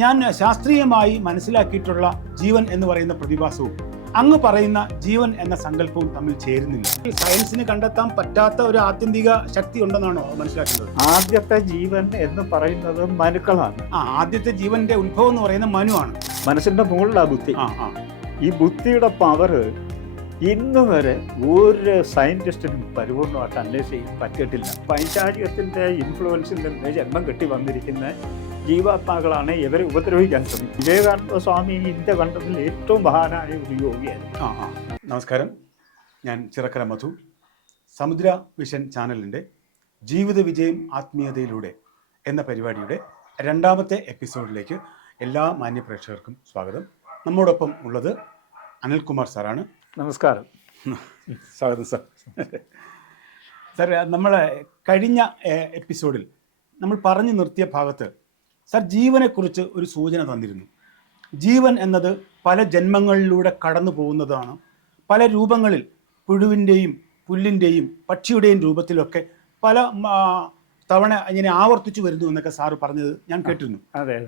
ഞാൻ ശാസ്ത്രീയമായി മനസ്സിലാക്കിയിട്ടുള്ള ജീവൻ എന്ന് പറയുന്ന പ്രതിഭാസവും അങ്ങ് പറയുന്ന ജീവൻ എന്ന സങ്കല്പവും തമ്മിൽ ചേരുന്നില്ല. സയൻസിന് കണ്ടെത്താൻ പറ്റാത്ത ഒരു ആത്യന്തിക ശക്തി ഉണ്ടെന്നാണോ മനസ്സിലാക്കുന്നത്? ആദ്യത്തെ ജീവൻ എന്ന് പറയുന്നത് മനുക്കളാണ്. ആദ്യത്തെ ജീവന്റെ ഉത്ഭവം എന്ന് പറയുന്നത് മനുവാണ്. മനസ്സിന്റെ മുകളിലാ ബുദ്ധി. ഈ ബുദ്ധിയുടെ പവർ ഇന്ന് വരെ ഒരു സയന്റിസ്റ്റിനും പരിപൂർണമായിട്ട് അനലൈസ് ചെയ്യാൻ പറ്റിയിട്ടില്ല. പൈശാചികത്തിന്റെ ഇൻഫ്ലുവൻസിൽ നിന്ന് ജന്മം കെട്ടി വന്നിരിക്കുന്ന ജീവാത്മാക്കളാണ് ഇവരെ ഉപദ്രവിക്കാൻ ശ്രമിക്കുന്നത്. വിവേകാനന്ദ സ്വാമി ഇന്ത്യ കണ്ടതിൽ ഏറ്റവും മഹാനായ ഒരു യോഗിയായിരുന്നു. നമസ്കാരം, ഞാൻ ചിറക്കര മധു. സമുദ്ര വിഷൻ ചാനലിൻ്റെ ജീവിത വിജയം ആത്മീയതയിലൂടെ എന്ന പരിപാടിയുടെ രണ്ടാമത്തെ എപ്പിസോഡിലേക്ക് എല്ലാ മാന്യ പ്രേക്ഷകർക്കും സ്വാഗതം. നമ്മോടൊപ്പം ഉള്ളത് അനിൽകുമാർ സാറാണ്. നമസ്കാരം. സ്വാഗതം സാർ. സാർ, നമ്മൾ കഴിഞ്ഞ എപ്പിസോഡിൽ നമ്മൾ പറഞ്ഞു നിർത്തിയ ഭാഗത്ത് സാർ ജീവനെക്കുറിച്ച് ഒരു സൂചന തന്നിരുന്നു. ജീവൻ എന്നത് പല ജന്മങ്ങളിലൂടെ കടന്നു പോകുന്നതാണ്. പല രൂപങ്ങളിൽ, പുഴുവിൻ്റെയും പുല്ലിൻ്റെയും പക്ഷിയുടെയും രൂപത്തിലൊക്കെ പല തവണ ഇങ്ങനെ ആവർത്തിച്ചു വരുന്നു എന്നൊക്കെ സാറ് പറഞ്ഞത് ഞാൻ കേട്ടിരുന്നു. അതെ.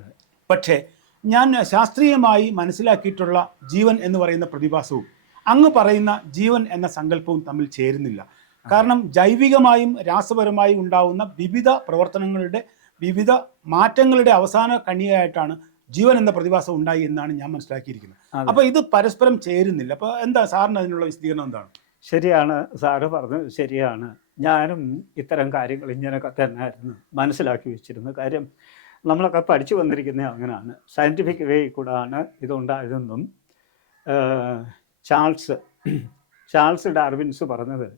പക്ഷേ ഞാൻ ശാസ്ത്രീയമായി മനസ്സിലാക്കിയിട്ടുള്ള ജീവൻ എന്ന് പറയുന്ന പ്രതിഭാസവും അങ്ങ് പറയുന്ന ജീവൻ എന്ന സങ്കല്പവും തമ്മിൽ ചേരുന്നില്ല. കാരണം ജൈവികമായും രാസപരമായും ഉണ്ടാകുന്ന വിവിധ പ്രവർത്തനങ്ങളുടെ വിവിധ മാറ്റങ്ങളുടെ അവസാന കണികയായിട്ടാണ് ജീവൻ എന്ന പ്രതിഭാസം ഉണ്ടായി എന്നാണ് ഞാൻ മനസ്സിലാക്കിയിരിക്കുന്നത്. അപ്പോൾ ഇത് പരസ്പരം ചേരുന്നില്ല. അപ്പോൾ എന്താ സാറിന് അതിനുള്ള വിശദീകരണം എന്താണ്? ശരിയാണ്, സാറ് പറഞ്ഞത് ശരിയാണ്. ഞാനും ഇത്തരം കാര്യങ്ങൾ ഇങ്ങനെയൊക്കെ തന്നെയായിരുന്നു മനസ്സിലാക്കി വെച്ചിരുന്ന കാര്യം. നമ്മളൊക്കെ പഠിച്ചു വന്നിരിക്കുന്നത് അങ്ങനെയാണ്. സയൻറ്റിഫിക് വേ കൂടാണ് ഇതുണ്ടായതെന്നും ചാൾസ് ഡാർവിൻസ് പറഞ്ഞത്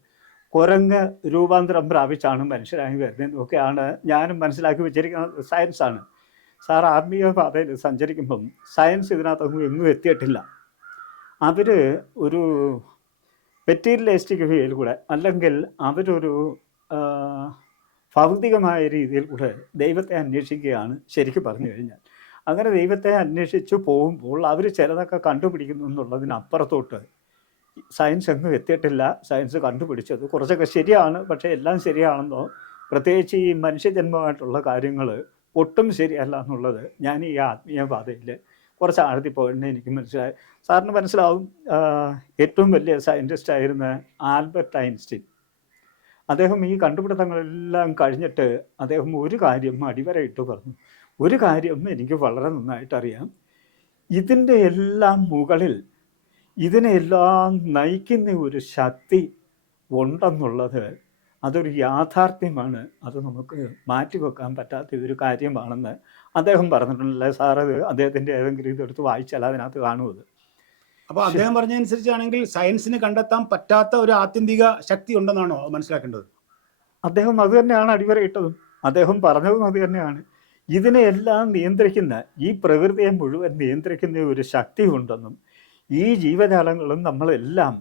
കുരങ്ങ് രൂപാന്തരം പ്രാപിച്ചാണ് മനുഷ്യരായി വരുന്നതൊക്കെയാണ് ഞാനും മനസ്സിലാക്കി വെച്ചിരിക്കുന്നത്. സയൻസാണ്. സാർ ആത്മീയ പാതയിൽ സഞ്ചരിക്കുമ്പം സയൻസ് ഇതിനകത്തൊന്നും എങ്ങും എത്തിയിട്ടില്ല. അവർ ഒരു മെറ്റീരിയലിസ്റ്റിക് വേയിൽ കൂടെ, അല്ലെങ്കിൽ അവരൊരു ഭൗതികമായ രീതിയിൽ കൂടെ ദൈവത്തെ അന്വേഷിക്കുകയാണ് ശരിക്കും പറഞ്ഞു കഴിഞ്ഞാൽ. അങ്ങനെ ദൈവത്തെ അന്വേഷിച്ച് പോകുമ്പോൾ അവർ ചിലതൊക്കെ കണ്ടുപിടിക്കുന്നു എന്നുള്ളതിനപ്പുറത്തോട്ട് സയൻസ് എങ്ങും എത്തിയിട്ടില്ല. സയൻസ് കണ്ടുപിടിച്ചത് കുറച്ചൊക്കെ ശരിയാണ്, പക്ഷേ എല്ലാം ശരിയാണെന്നോ, പ്രത്യേകിച്ച് ഈ മനുഷ്യജന്മമായിട്ടുള്ള കാര്യങ്ങൾ ഒട്ടും ശരിയല്ല എന്നുള്ളത് ഞാൻ ഈ ആത്മീയ പാതയിൽ കുറച്ച് ആഴ്ത്തി പോയെന്ന് എനിക്ക് മനസ്സിലായി. സാറിന് മനസ്സിലാവും, ഏറ്റവും വലിയ സയൻറ്റിസ്റ്റ് ആയിരുന്ന ആൽബർട്ട് ഐൻസ്റ്റീൻ, അദ്ദേഹം ഈ കണ്ടുപിടുത്തങ്ങളെല്ലാം കഴിഞ്ഞിട്ട് അദ്ദേഹം ഒരു കാര്യം അടിവരയിട്ട് പറഞ്ഞു. ഒരു കാര്യം എനിക്ക് വളരെ നന്നായിട്ടറിയാം, ഇതിൻ്റെ എല്ലാം മുകളിൽ ഇതിനെല്ലാം നയിക്കുന്ന ഒരു ശക്തി ഉണ്ടെന്നുള്ളത് അതൊരു യാഥാർത്ഥ്യമാണ്. അത് നമുക്ക് മാറ്റിവെക്കാൻ പറ്റാത്ത ഒരു കാര്യമാണെന്ന് അദ്ദേഹം പറഞ്ഞിട്ടുണ്ടല്ലേ സാർ? അത് അദ്ദേഹത്തിൻ്റെ ഏതെങ്കിലും ഇതെടുത്ത് വായിച്ചാൽ അതിനകത്ത് കാണുന്നത്. അപ്പോൾ അദ്ദേഹം പറഞ്ഞതനുസരിച്ചാണെങ്കിൽ സയൻസിന് കണ്ടെത്താൻ പറ്റാത്ത ഒരു ആത്യന്തിക ശക്തി ഉണ്ടെന്നാണോ മനസ്സിലാക്കേണ്ടത്? അദ്ദേഹം അത് തന്നെയാണ് അടിവരയിട്ടതും. അദ്ദേഹം പറഞ്ഞതും അത് തന്നെയാണ്. ഇതിനെല്ലാം നിയന്ത്രിക്കുന്ന, ഈ പ്രകൃതിയെ മുഴുവൻ നിയന്ത്രിക്കുന്ന ഒരു ശക്തി ഉണ്ടെന്നും, ഈ ജീവജാലങ്ങളും നമ്മളെല്ലാം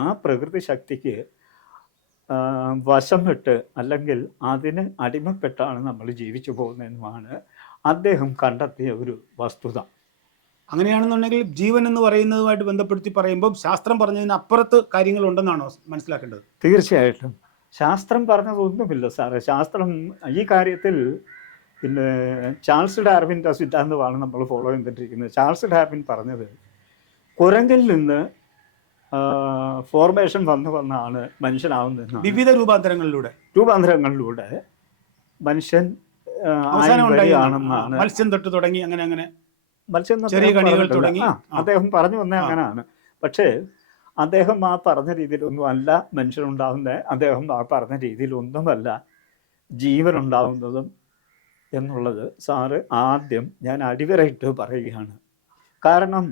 ആ പ്രകൃതി ശക്തിക്ക് വശം വിട്ട്, അല്ലെങ്കിൽ അതിന് അടിമപ്പെട്ടാണ് നമ്മൾ ജീവിച്ചു പോകുന്നതെന്നുമാണ് അദ്ദേഹം കണ്ടെത്തിയ ഒരു വസ്തുത. അങ്ങനെയാണെന്നുണ്ടെങ്കിൽ ജീവൻ എന്ന് പറയുന്നതുമായിട്ട് ബന്ധപ്പെടുത്തി പറയുമ്പോൾ ശാസ്ത്രം പറഞ്ഞതിന് അപ്പുറത്ത് കാര്യങ്ങളുണ്ടെന്നാണോ മനസ്സിലാക്കേണ്ടത്? തീർച്ചയായിട്ടും. ശാസ്ത്രം പറഞ്ഞതൊന്നുമില്ല സാറേ. ശാസ്ത്രം ഈ കാര്യത്തിൽ പിന്നെ ചാൾസ് ഡാർവിൻ്റെ സിദ്ധാന്തമാണ് നമ്മൾ ഫോളോ ചെയ്തിട്ടിരിക്കുന്നത്. ചാൾസ് ഡാർവിൻ പറഞ്ഞത് കുരങ്ങിൽ നിന്ന് ഫോർമേഷൻ വന്നാണ് മനുഷ്യനാവുന്നതെന്ന്. വിവിധ രൂപാന്തരങ്ങളിലൂടെ മനുഷ്യൻ ആണെന്നാണ്. മത്സ്യം തൊട്ട് തുടങ്ങി അങ്ങനെ ചെറിയ കണികൾ തുടങ്ങി അദ്ദേഹം പറഞ്ഞു വന്നത് അങ്ങനെയാണ്. പക്ഷേ അദ്ദേഹം ആ പറഞ്ഞ രീതിയിലൊന്നും അല്ല മനുഷ്യനുണ്ടാവുന്നത്. അദ്ദേഹം ആ പറഞ്ഞ രീതിയിലൊന്നുമല്ല ജീവനുണ്ടാവുന്നതും എന്നുള്ളത് സാറ് ആദ്യം ഞാൻ അടിവരയിട്ട് പറയുകയാണ്. കാരണം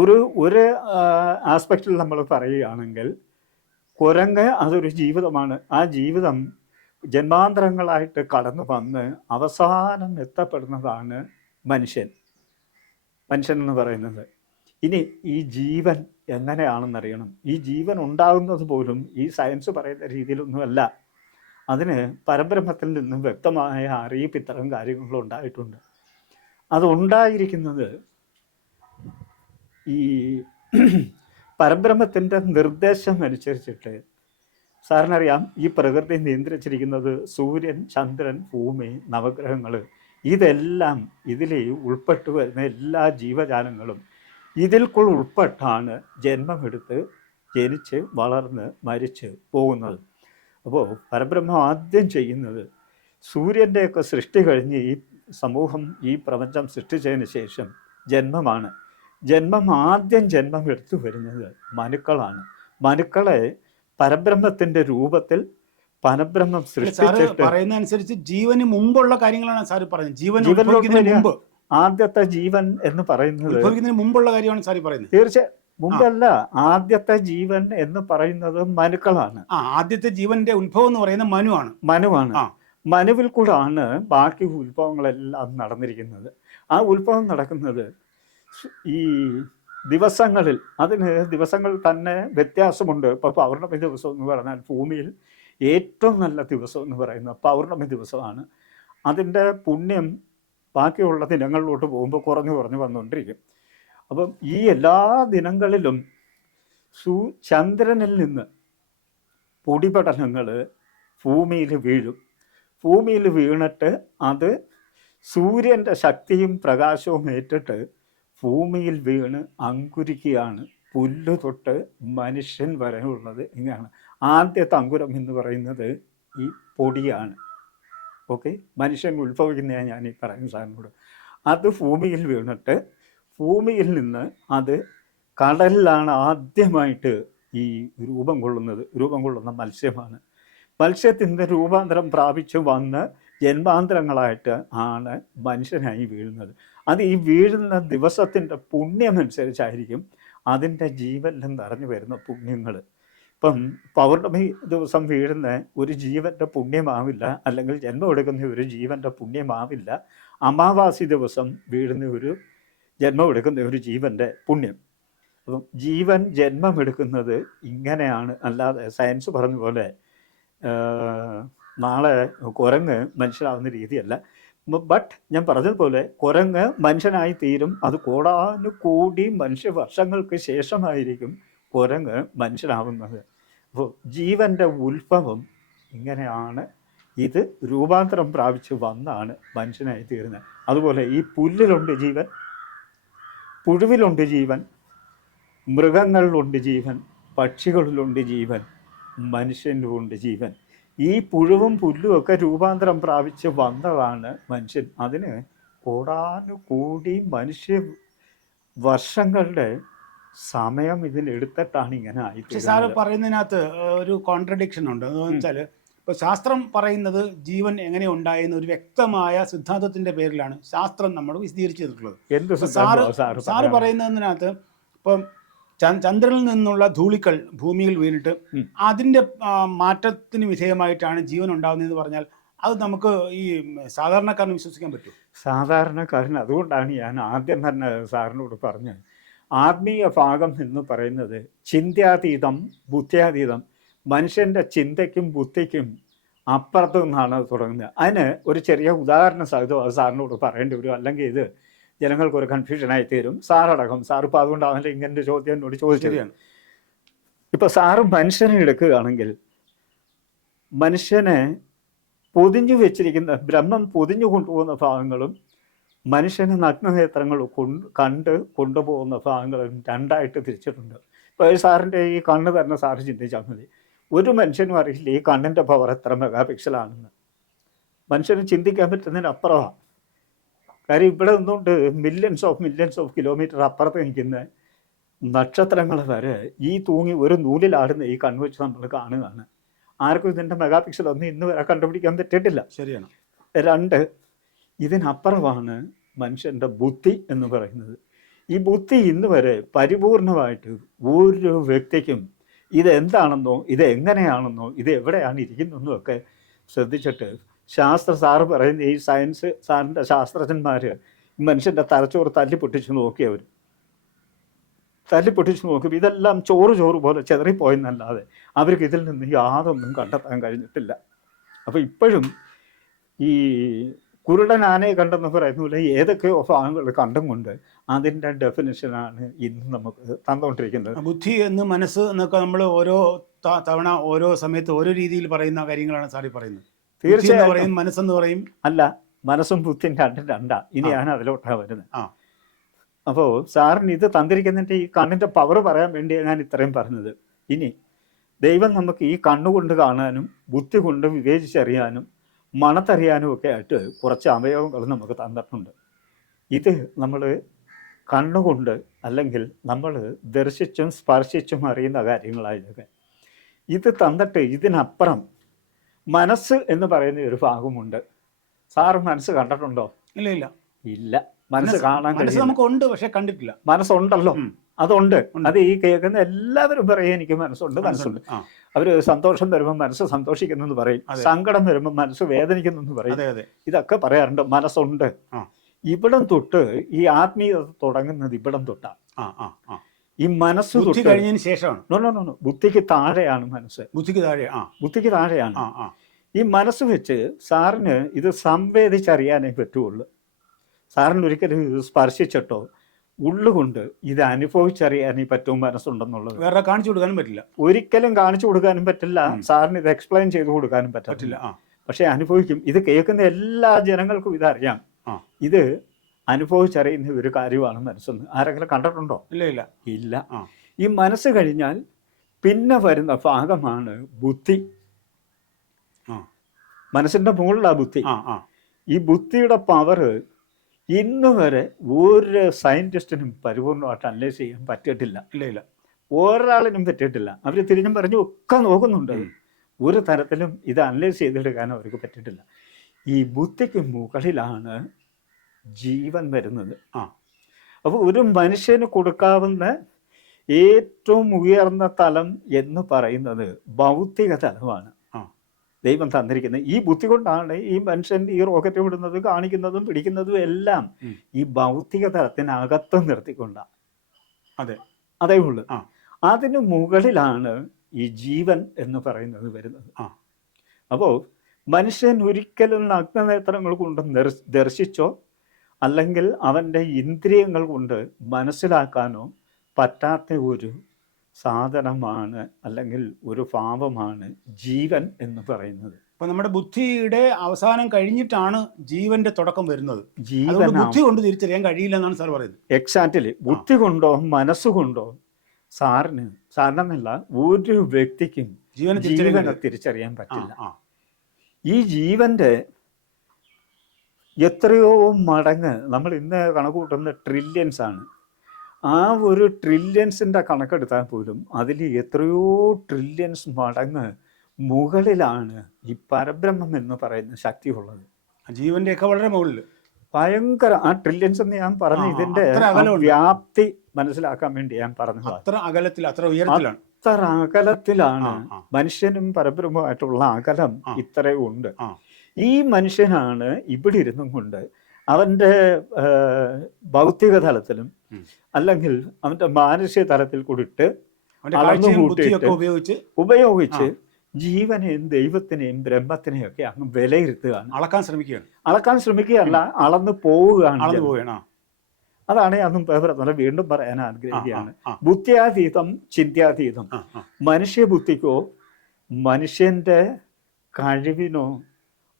ഒരു ആസ്പെക്റ്റിൽ നമ്മൾ പറയുകയാണെങ്കിൽ കുരങ്ങ് അതൊരു ജീവിതമാണ്. ആ ജീവിതം ജന്മാന്തരങ്ങളായിട്ട് കടന്നു വന്ന് അവസാനം എത്തപ്പെടുന്നതാണ് മനുഷ്യൻ എന്ന് പറയുന്നത്. ഇനി ഈ ജീവൻ എങ്ങനെയാണെന്നറിയണം. ഈ ജീവൻ ഉണ്ടാകുന്നത് പോലും ഈ സയൻസ് പറയുന്ന രീതിയിലൊന്നുമല്ല. അതിന് പരബ്രഹ്മത്തിൽ നിന്നും വ്യക്തമായ അറിയിപ്പ് ഇത്തരം കാര്യങ്ങളുണ്ടായിട്ടുണ്ട്. അതുണ്ടായിരിക്കുന്നത് ഈ പരബ്രഹ്മത്തിൻ്റെ നിർദ്ദേശം അനുസരിച്ചിട്ട്. സാറിനറിയാം, ഈ പ്രകൃതി നിയന്ത്രിച്ചിരിക്കുന്നത് സൂര്യൻ, ചന്ദ്രൻ, ഭൂമി, നവഗ്രഹങ്ങൾ ഇതെല്ലാം ഇതിൽ ഉൾപ്പെട്ടു വരുന്ന എല്ലാ ജീവജാലങ്ങളും ഉൾപ്പെട്ടാണ് ജന്മമെടുത്ത് ജനിച്ച് വളർന്ന് മരിച്ച് പോകുന്നത്. അപ്പോൾ പരബ്രഹ്മം ആദ്യം ചെയ്യുന്നത് സൂര്യൻ്റെയൊക്കെ സൃഷ്ടി കഴിഞ്ഞ് ഈ സമൂഹം ഈ പ്രപഞ്ചം സൃഷ്ടിച്ചതിന് ശേഷം ജന്മമാണ്. ആദ്യം ജന്മം എടുത്തു വരുന്നത് മനുക്കളാണ്. മനുക്കളെ പരബ്രഹ്മത്തിൻ്റെ രൂപത്തിൽ പരബ്രഹ്മം സൃഷ്ടിച്ചിട്ട് പറയുന്ന അനുസരിച്ച് ജീവന് മുമ്പുള്ള കാര്യങ്ങളാണ് സാർ പറയുന്നത്. ജീവൻ മുമ്പ് ആദ്യത്തെ ജീവൻ എന്ന് പറയുന്നത് മുമ്പുള്ള കാര്യമാണ് സാർ പറയുന്നത്. തീർച്ചയായും മുമ്പല്ല, ആദ്യത്തെ ജീവൻ എന്ന് പറയുന്നത് മനുക്കളാണ്. ആദ്യത്തെ ജീവന്റെ ഉത്ഭവം എന്ന് പറയുന്നത് മനുവാണ്. മനുവിൽ കൂടാണ് ബാക്കി ഉത്ഭവങ്ങളെല്ലാം നടന്നിരിക്കുന്നത്. ആ ഉത്ഭവം നടക്കുന്നത് ഈ ദിവസങ്ങളിൽ, അതിന് ദിവസങ്ങൾ തന്നെ വ്യത്യാസമുണ്ട്. ഇപ്പോൾ പൗർണമി ദിവസം എന്ന് പറഞ്ഞാൽ ഭൂമിയിൽ ഏറ്റവും നല്ല ദിവസം എന്ന് പറയുന്നത് പൗർണമി ദിവസമാണ്. അതിൻ്റെ പുണ്യം ബാക്കിയുള്ള ദിനങ്ങളിലോട്ട് പോകുമ്പോൾ കുറഞ്ഞു വന്നുകൊണ്ടിരിക്കും. അപ്പം ഈ എല്ലാ ദിനങ്ങളിലും ചന്ദ്രനിൽ നിന്ന് പൊടിപടലങ്ങൾ ഭൂമിയിൽ വീഴും. ഭൂമിയിൽ വീണിട്ട് അത് സൂര്യൻ്റെ ശക്തിയും പ്രകാശവും ഏറ്റിട്ട് ഭൂമിയിൽ വീണ് അങ്കുരിക്കുകയാണ്. പുല്ല് തൊട്ട് മനുഷ്യൻ വരെ ഉള്ളത് ഇങ്ങനെയാണ്. ആദ്യത്തെ അങ്കുരം എന്ന് പറയുന്നത് ഈ പൊടിയാണ്. ഓക്കെ, മനുഷ്യൻ ഉത്ഭവിക്കുന്നതാണ് ഞാൻ ഈ പറയുന്ന സാധനത്തോട്. അത് ഭൂമിയിൽ വീണിട്ട് ഭൂമിയിൽ നിന്ന് അത് കടലിലാണ് ആദ്യമായിട്ട് ഈ രൂപം കൊള്ളുന്ന മത്സ്യമാണ്. മത്സ്യത്തിൻ്റെ രൂപാന്തരം പ്രാപിച്ച് വന്ന് ജന്മാന്തരങ്ങളായിട്ട് ആണ് മനുഷ്യനായി വീഴുന്നത്. അത് ഈ വീഴുന്ന ദിവസത്തിൻ്റെ പുണ്യമനുസരിച്ചായിരിക്കും അതിൻ്റെ ജീവനിൽ നിറഞ്ഞു വരുന്ന പുണ്യങ്ങൾ. ഇപ്പം പൗർണമി ദിവസം വീഴുന്ന ഒരു ജീവൻ്റെ പുണ്യമാവില്ല, അല്ലെങ്കിൽ ജന്മം എടുക്കുന്ന ഒരു ജീവൻ്റെ പുണ്യമാവില്ല അമാവാസി ദിവസം വീഴുന്ന ജന്മം എടുക്കുന്ന ഒരു ജീവൻ്റെ പുണ്യം. അപ്പം ജീവൻ ജന്മം എടുക്കുന്നത് ഇങ്ങനെയാണ്. അല്ലാതെ സയൻസ് പറഞ്ഞ പോലെ നാളെ കുരങ്ങ് മനുഷ്യനാവുന്ന രീതിയല്ല. ബട്ട് ഞാൻ പറഞ്ഞതുപോലെ കുരങ്ങ് മനുഷ്യനായി തീരും. അത് കോടാനുകോടി മനുഷ്യവർഷങ്ങൾക്ക് ശേഷമായിരിക്കും കുരങ്ങ് മനുഷ്യനാവുന്നത്. അപ്പോൾ ജീവൻ്റെ ഉത്ഭവം ഇങ്ങനെയാണ്. ഇത് രൂപാന്തരം പ്രാപിച്ച് വന്നാണ് മനുഷ്യനായി തീരുന്നത്. അതുപോലെ ഈ പുല്ലിലുണ്ട് ജീവൻ, പുഴുവിലുണ്ട് ജീവൻ, മൃഗങ്ങളിലുണ്ട് ജീവൻ, പക്ഷികളിലുണ്ട് ജീവൻ, മനുഷ്യനിലുണ്ട് ജീവൻ. ഈ പുഴുവും പുല്ലും ഒക്കെ രൂപാന്തരം പ്രാപിച്ച് വന്നതാണ് മനുഷ്യൻ. അതിന് കോടാനുകൂടി മനുഷ്യ വർഷങ്ങളുടെ സമയം ഇതിനെടുത്തിട്ടാണ് ഇങ്ങനെ ആയി. പക്ഷെ സാറ് പറയുന്നതിനകത്ത് ഒരു കോൺട്രഡിക്ഷൻ ഉണ്ട്. എന്ന് വെച്ചാൽ ഇപ്പോൾ ശാസ്ത്രം പറയുന്നത് ജീവൻ എങ്ങനെ ഉണ്ടായെന്ന് ഒരു വ്യക്തമായ സിദ്ധാന്തത്തിന്റെ പേരിലാണ് ശാസ്ത്രം നമ്മൾ വിശദീകരിച്ചിട്ടുള്ളത്. സാറ് പറയുന്നതിനകത്ത് ഇപ്പം ചന്ദ്രനിൽ നിന്നുള്ള ധൂളികൾ ഭൂമിയിൽ വീണിട്ട് അതിൻ്റെ മാറ്റത്തിന് വിധേയമായിട്ടാണ് ജീവൻ ഉണ്ടാകുന്നതെന്ന് പറഞ്ഞാൽ അത് നമുക്ക് ഈ സാധാരണക്കാരന് വിശ്വസിക്കാൻ പറ്റും? സാധാരണക്കാരൻ. അതുകൊണ്ടാണ് ഞാൻ ആദ്യം തന്നെ സാറിനോട് പറഞ്ഞത്, ആത്മീയ ഭാഗം എന്ന് പറയുന്നത് ചിന്താതീതം, ബുദ്ധിയാതീതം. മനുഷ്യൻ്റെ ചിന്തയ്ക്കും ബുദ്ധിക്കും അപ്പുറത്തു നിന്നാണ് തുടങ്ങുന്നത്. അതിന് ഒരു ചെറിയ ഉദാഹരണ സഹിതം അത് സാറിനോട് പറയേണ്ടി വരും, അല്ലെങ്കിൽ ഇത് ജനങ്ങൾക്കൊരു കൺഫ്യൂഷനായി തീരും. സാറടക്കം. സാറിപ്പോൾ അതുകൊണ്ടാണല്ലോ ഇങ്ങനൊരു ചോദ്യം എന്നോട് ചോദിച്ചതാണ്. ഇപ്പോൾ സാറ് മനുഷ്യനെ എടുക്കുകയാണെങ്കിൽ മനുഷ്യനെ പൊതിഞ്ഞു വെച്ചിരിക്കുന്ന ബ്രഹ്മം പൊതിഞ്ഞു കൊണ്ടുപോകുന്ന ഭാഗങ്ങളും മനുഷ്യന് നഗ്നനേത്രങ്ങൾ കണ്ട് കൊണ്ടുപോകുന്ന ഭാഗങ്ങളും രണ്ടായിട്ട് തിരിച്ചിട്ടുണ്ട്. ഇപ്പോൾ സാറിൻ്റെ ഈ കണ്ണ് തന്നെ സാറ് ചിന്തിച്ചാൽ മതി. ഒരു മനുഷ്യനും അറിയില്ല ഈ കണ്ണിൻ്റെ പവർ എത്ര മെഗാപിക്സലാണെന്ന്. മനുഷ്യന് ചിന്തിക്കാൻ പറ്റുന്നതിനപ്പുറമാണ്. കാര്യം ഇവിടെ നിന്നുകൊണ്ട് മില്യൺസ് ഓഫ് കിലോമീറ്റർ അപ്പുറത്ത് നിൽക്കുന്ന നക്ഷത്രങ്ങൾ വരെ ഈ തൂങ്ങി ഒരു നൂലിലാടുന്ന ഈ കണ്ണുവെച്ച് നമ്മൾ കാണുകയാണ്. ആർക്കും ഇതിൻ്റെ മെഗാപിക്സൽ ഒന്നും ഇന്ന് വരെ കണ്ടുപിടിക്കാൻ പറ്റിയിട്ടില്ല. ശരിയാണ്. 2, ഇതിനപ്പുറമാണ് മനുഷ്യൻ്റെ ബുദ്ധി എന്ന് പറയുന്നത്. ഈ ബുദ്ധി ഇന്ന് വരെ പരിപൂർണമായിട്ട് ഒരു വ്യക്തിക്കും ഇതെന്താണെന്നോ ഇത് എങ്ങനെയാണെന്നോ ഇത് എവിടെയാണ് ഇരിക്കുന്നതെന്നോ ഒക്കെ ശ്രദ്ധിച്ചിട്ട് സാറ് പറയുന്ന ഈ സയൻസ് സാറിൻ്റെ ശാസ്ത്രജ്ഞന്മാർ മനുഷ്യൻ്റെ തലച്ചോറ് തല്ലിപ്പൊട്ടിച്ച് നോക്കിയവർ നോക്കും. ഇതെല്ലാം ചോറ് പോലെ ചെതറിപ്പോയെന്നല്ലാതെ അവർക്ക് ഇതിൽ നിന്ന് യാതൊന്നും കണ്ടെത്താൻ കഴിഞ്ഞിട്ടില്ല. അപ്പോൾ ഇപ്പോഴും ഈ കുരുടൻ ആനയെ കണ്ടെന്ന് പറയുന്ന പോലെ ഏതൊക്കെയോ ഭാഗങ്ങൾ കണ്ടും കൊണ്ട് അതിൻ്റെ ഡെഫിനിഷനാണ് ഇന്ന് നമുക്ക് തന്നുകൊണ്ടിരിക്കുന്നത്. ബുദ്ധി എന്ന് മനസ്സ് എന്നൊക്കെ നമ്മൾ ഓരോ തവണ ഓരോ സമയത്ത് ഓരോ രീതിയിൽ പറയുന്ന കാര്യങ്ങളാണ് സാറി പറയുന്നത്. തീർച്ചയായും മനസ്സെന്ന് പറയും. അല്ല, മനസ്സും ബുദ്ധിയും രണ്ടും രണ്ടാ. ഇനിയാണ് അതിലോട്ടാണ് വരുന്നത്. ആ. അപ്പോൾ സാറിന് ഇത് തന്നിരിക്കുന്നതിൻ്റെ ഈ കണ്ണിൻ്റെ പവർ പറയാൻ വേണ്ടിയാണ് ഞാൻ ഇത്രയും പറഞ്ഞത്. ഇനി ദൈവം നമുക്ക് ഈ കണ്ണുകൊണ്ട് കാണാനും ബുദ്ധി കൊണ്ട് വിവേചിച്ചറിയാനും മണത്തറിയാനും ഒക്കെ ആയിട്ട് കുറച്ച് അവയവങ്ങൾ നമുക്ക് തന്നിട്ടുണ്ട്. ഇത് നമ്മൾ കണ്ണുകൊണ്ട് അല്ലെങ്കിൽ നമ്മൾ ദർശിച്ചും സ്പർശിച്ചും അറിയുന്ന കാര്യങ്ങളായതൊക്കെ ഇത് തന്നിട്ട് ഇതിനപ്പുറം മനസ്സ് എന്ന് പറയുന്ന ഒരു ഭാഗമുണ്ട്. സാറ് മനസ്സ് കണ്ടിട്ടുണ്ടോ? ഇല്ല ഇല്ല ഇല്ല. മനസ്സ് കാണാൻ കഴിയും. നമുക്കുണ്ട്, പക്ഷെ കണ്ടിട്ടില്ല. മനസ്സുണ്ടല്ലോ, അതുണ്ട്. അത് ഈ കേൾക്കുന്ന എല്ലാവരും പറയും എനിക്ക് മനസ്സുണ്ട് മനസ്സുണ്ട്. അവര് സന്തോഷം വരുമ്പോൾ മനസ്സ് സന്തോഷിക്കുന്നെന്ന് പറയും, സങ്കടം വരുമ്പോൾ മനസ്സ് വേദനിക്കുന്നെന്ന് പറയും. ഇതൊക്കെ പറയാറുണ്ട്. മനസ്സുണ്ട്. ഇവിടം തൊട്ട് ഈ ആത്മീയത തുടങ്ങുന്നത് ഇവിടം തൊട്ടാ. ഈ മനസ്സ് കഴിഞ്ഞതിന് ശേഷമാണ്. ബുദ്ധിക്ക് താഴെയാണ് മനസ്സ്. ബുദ്ധിക്ക് താഴെയാണ്. ഈ മനസ്സ് വെച്ച് സാറിന് ഇത് സംവേദിച്ചറിയാനേ പറ്റുള്ളൂ. സാറിന് ഒരിക്കലും ഇത് സ്പർശിച്ചിട്ടോ ഉള്ളുകൊണ്ട് ഇത് അനുഭവിച്ചറിയാനേ പറ്റും മനസ്സുണ്ടെന്നുള്ളത്. വേറെ കാണിച്ചു കൊടുക്കാനും പറ്റില്ല. ഒരിക്കലും കാണിച്ചു കൊടുക്കാനും പറ്റില്ല. സാറിന് ഇത് എക്സ്പ്ലെയിൻ ചെയ്ത് കൊടുക്കാനും പറ്റില്ല. പക്ഷെ അനുഭവിക്കും. ഇത് കേൾക്കുന്ന എല്ലാ ജനങ്ങൾക്കും ഇതറിയാം. ഇത് അനുഭവിച്ചറിയുന്ന ഒരു കാര്യമാണ് മനസ്സെന്ന്. ആരെങ്കിലും കണ്ടിട്ടുണ്ടോ? ഇല്ല. ഇല്ല. ഈ മനസ്സ് കഴിഞ്ഞാൽ പിന്നെ വരുന്ന ഭാഗമാണ് ബുദ്ധി. മനസ്സിന്റെ മുകളിലാണ് ബുദ്ധി. ഈ ബുദ്ധിയുടെ പവർ ഇന്ന് വരെ ഒരു സയന്റിസ്റ്റിനും പരിപൂർണമായിട്ട് അനലൈസ് ചെയ്യാൻ പറ്റിയിട്ടില്ല. ഇല്ല. ഒരാളിനും പറ്റിയിട്ടില്ല. അവർ തിരിഞ്ഞും പറഞ്ഞു ഒക്കെ നോക്കുന്നുണ്ട്. ഒരു തരത്തിലും ഇത് അനലൈസ് ചെയ്തെടുക്കാൻ അവർക്ക് പറ്റിയിട്ടില്ല. ഈ ബുദ്ധിക്ക് മുകളിലാണ് ജീവൻ വരുന്നത്. അപ്പോൾ ഒരു മനുഷ്യന് കൊടുക്കാവുന്ന ഏറ്റവും ഉയർന്ന തലം എന്ന് പറയുന്നത് ഭൗതിക തലമാണ്. ദൈവം തന്നിരിക്കുന്നത് ഈ ബുദ്ധി കൊണ്ടാണ് ഈ മനുഷ്യൻ ഈ റോക്കറ്റ് വിടുന്നതും കാണിക്കുന്നതും പിടിക്കുന്നതും എല്ലാം ഈ ഭൗതിക തലത്തിനകത്ത് നിർത്തിക്കൊണ്ടാണ്. അതേ ഉള്ളൂ. അതിന് മുകളിലാണ് ഈ ജീവൻ എന്ന് പറയുന്നത് വരുന്നത്. അപ്പോൾ മനുഷ്യൻ ഒരിക്കലും നഗ്നനേത്രങ്ങൾ കൊണ്ട് ദർശിച്ചോ അല്ലെങ്കിൽ അവൻ്റെ ഇന്ദ്രിയങ്ങൾ കൊണ്ട് മനസ്സിലാക്കാനോ പറ്റാത്ത ഒരു സാധനമാണ് അല്ലെങ്കിൽ ഒരു ഭാവമാണ് ജീവൻ എന്ന് പറയുന്നത്. അപ്പൊ നമ്മുടെ ബുദ്ധിയുടെ അവസാനം കഴിഞ്ഞിട്ടാണ് ജീവന്റെ തുടക്കം വരുന്നത്. ജീവൻ ബുദ്ധി കൊണ്ട് തിരിച്ചറിയാൻ കഴിയില്ല എന്നാണ് സാർ പറയുന്നത്. എക്സാക്ട്ലി. ബുദ്ധി കൊണ്ടോ മനസ്സുകൊണ്ടോ സാറിനല്ല ഒരു വ്യക്തിക്കും ജീവനെ തിരിച്ചറിയാൻ പറ്റില്ല. ഈ ജീവന്റെ എത്രയോ മടങ്ങ് നമ്മൾ ഇന്ന് കണക്ക് കൂട്ടുന്ന ട്രില്യൻസ് ആണ്. ആ ഒരു ട്രില്യൻസിൻ്റെ കണക്കെടുത്താൽ പോലും അതിൽ എത്രയോ ട്രില്യൻസ് മടങ്ങ് മുകളിലാണ് ഈ പരബ്രഹ്മം എന്ന് പറയുന്ന ശക്തിയുള്ളത്. ജീവന്റെ ഒക്കെ വളരെ മുകളിൽ ഭയങ്കര ആ ട്രില്യൻസ് എന്ന് ഞാൻ പറഞ്ഞ ഇതിന്റെ വ്യാപ്തി മനസ്സിലാക്കാൻ വേണ്ടി ഞാൻ പറഞ്ഞത്. അത്ര അകലത്തിൽ, അത്ര ഉയരത്തിലാണ്, അത്ര അകലത്തിലാണ് മനുഷ്യനും പരബ്രഹ്മമായിട്ടുള്ള അകലം ഇത്രയും ഉണ്ട്. ഈ മനുഷ്യനാണ് ഇവിടെ ഇരുന്നും കൊണ്ട് അവൻ്റെ ഭൗതിക തലത്തിലും അല്ലെങ്കിൽ അവൻ്റെ മാനസിക തലത്തിൽ കൂടിയിട്ട് ഉപയോഗിച്ച് ജീവനെയും ദൈവത്തിനെയും ബ്രഹ്മത്തിനെയും ഒക്കെ അങ്ങ് വിലയിരുത്തുകയാണ്, അളക്കാൻ ശ്രമിക്കുകയല്ല, അളന്നു പോവുകയാണ്. അതാണ് അന്നും പറഞ്ഞത്. വീണ്ടും പറയാൻ ആഗ്രഹിക്കുകയാണ്. ബുദ്ധ്യാതീതം ചിന്താതീതം. മനുഷ്യ ബുദ്ധിക്കോ മനുഷ്യന്റെ കഴിവിനോ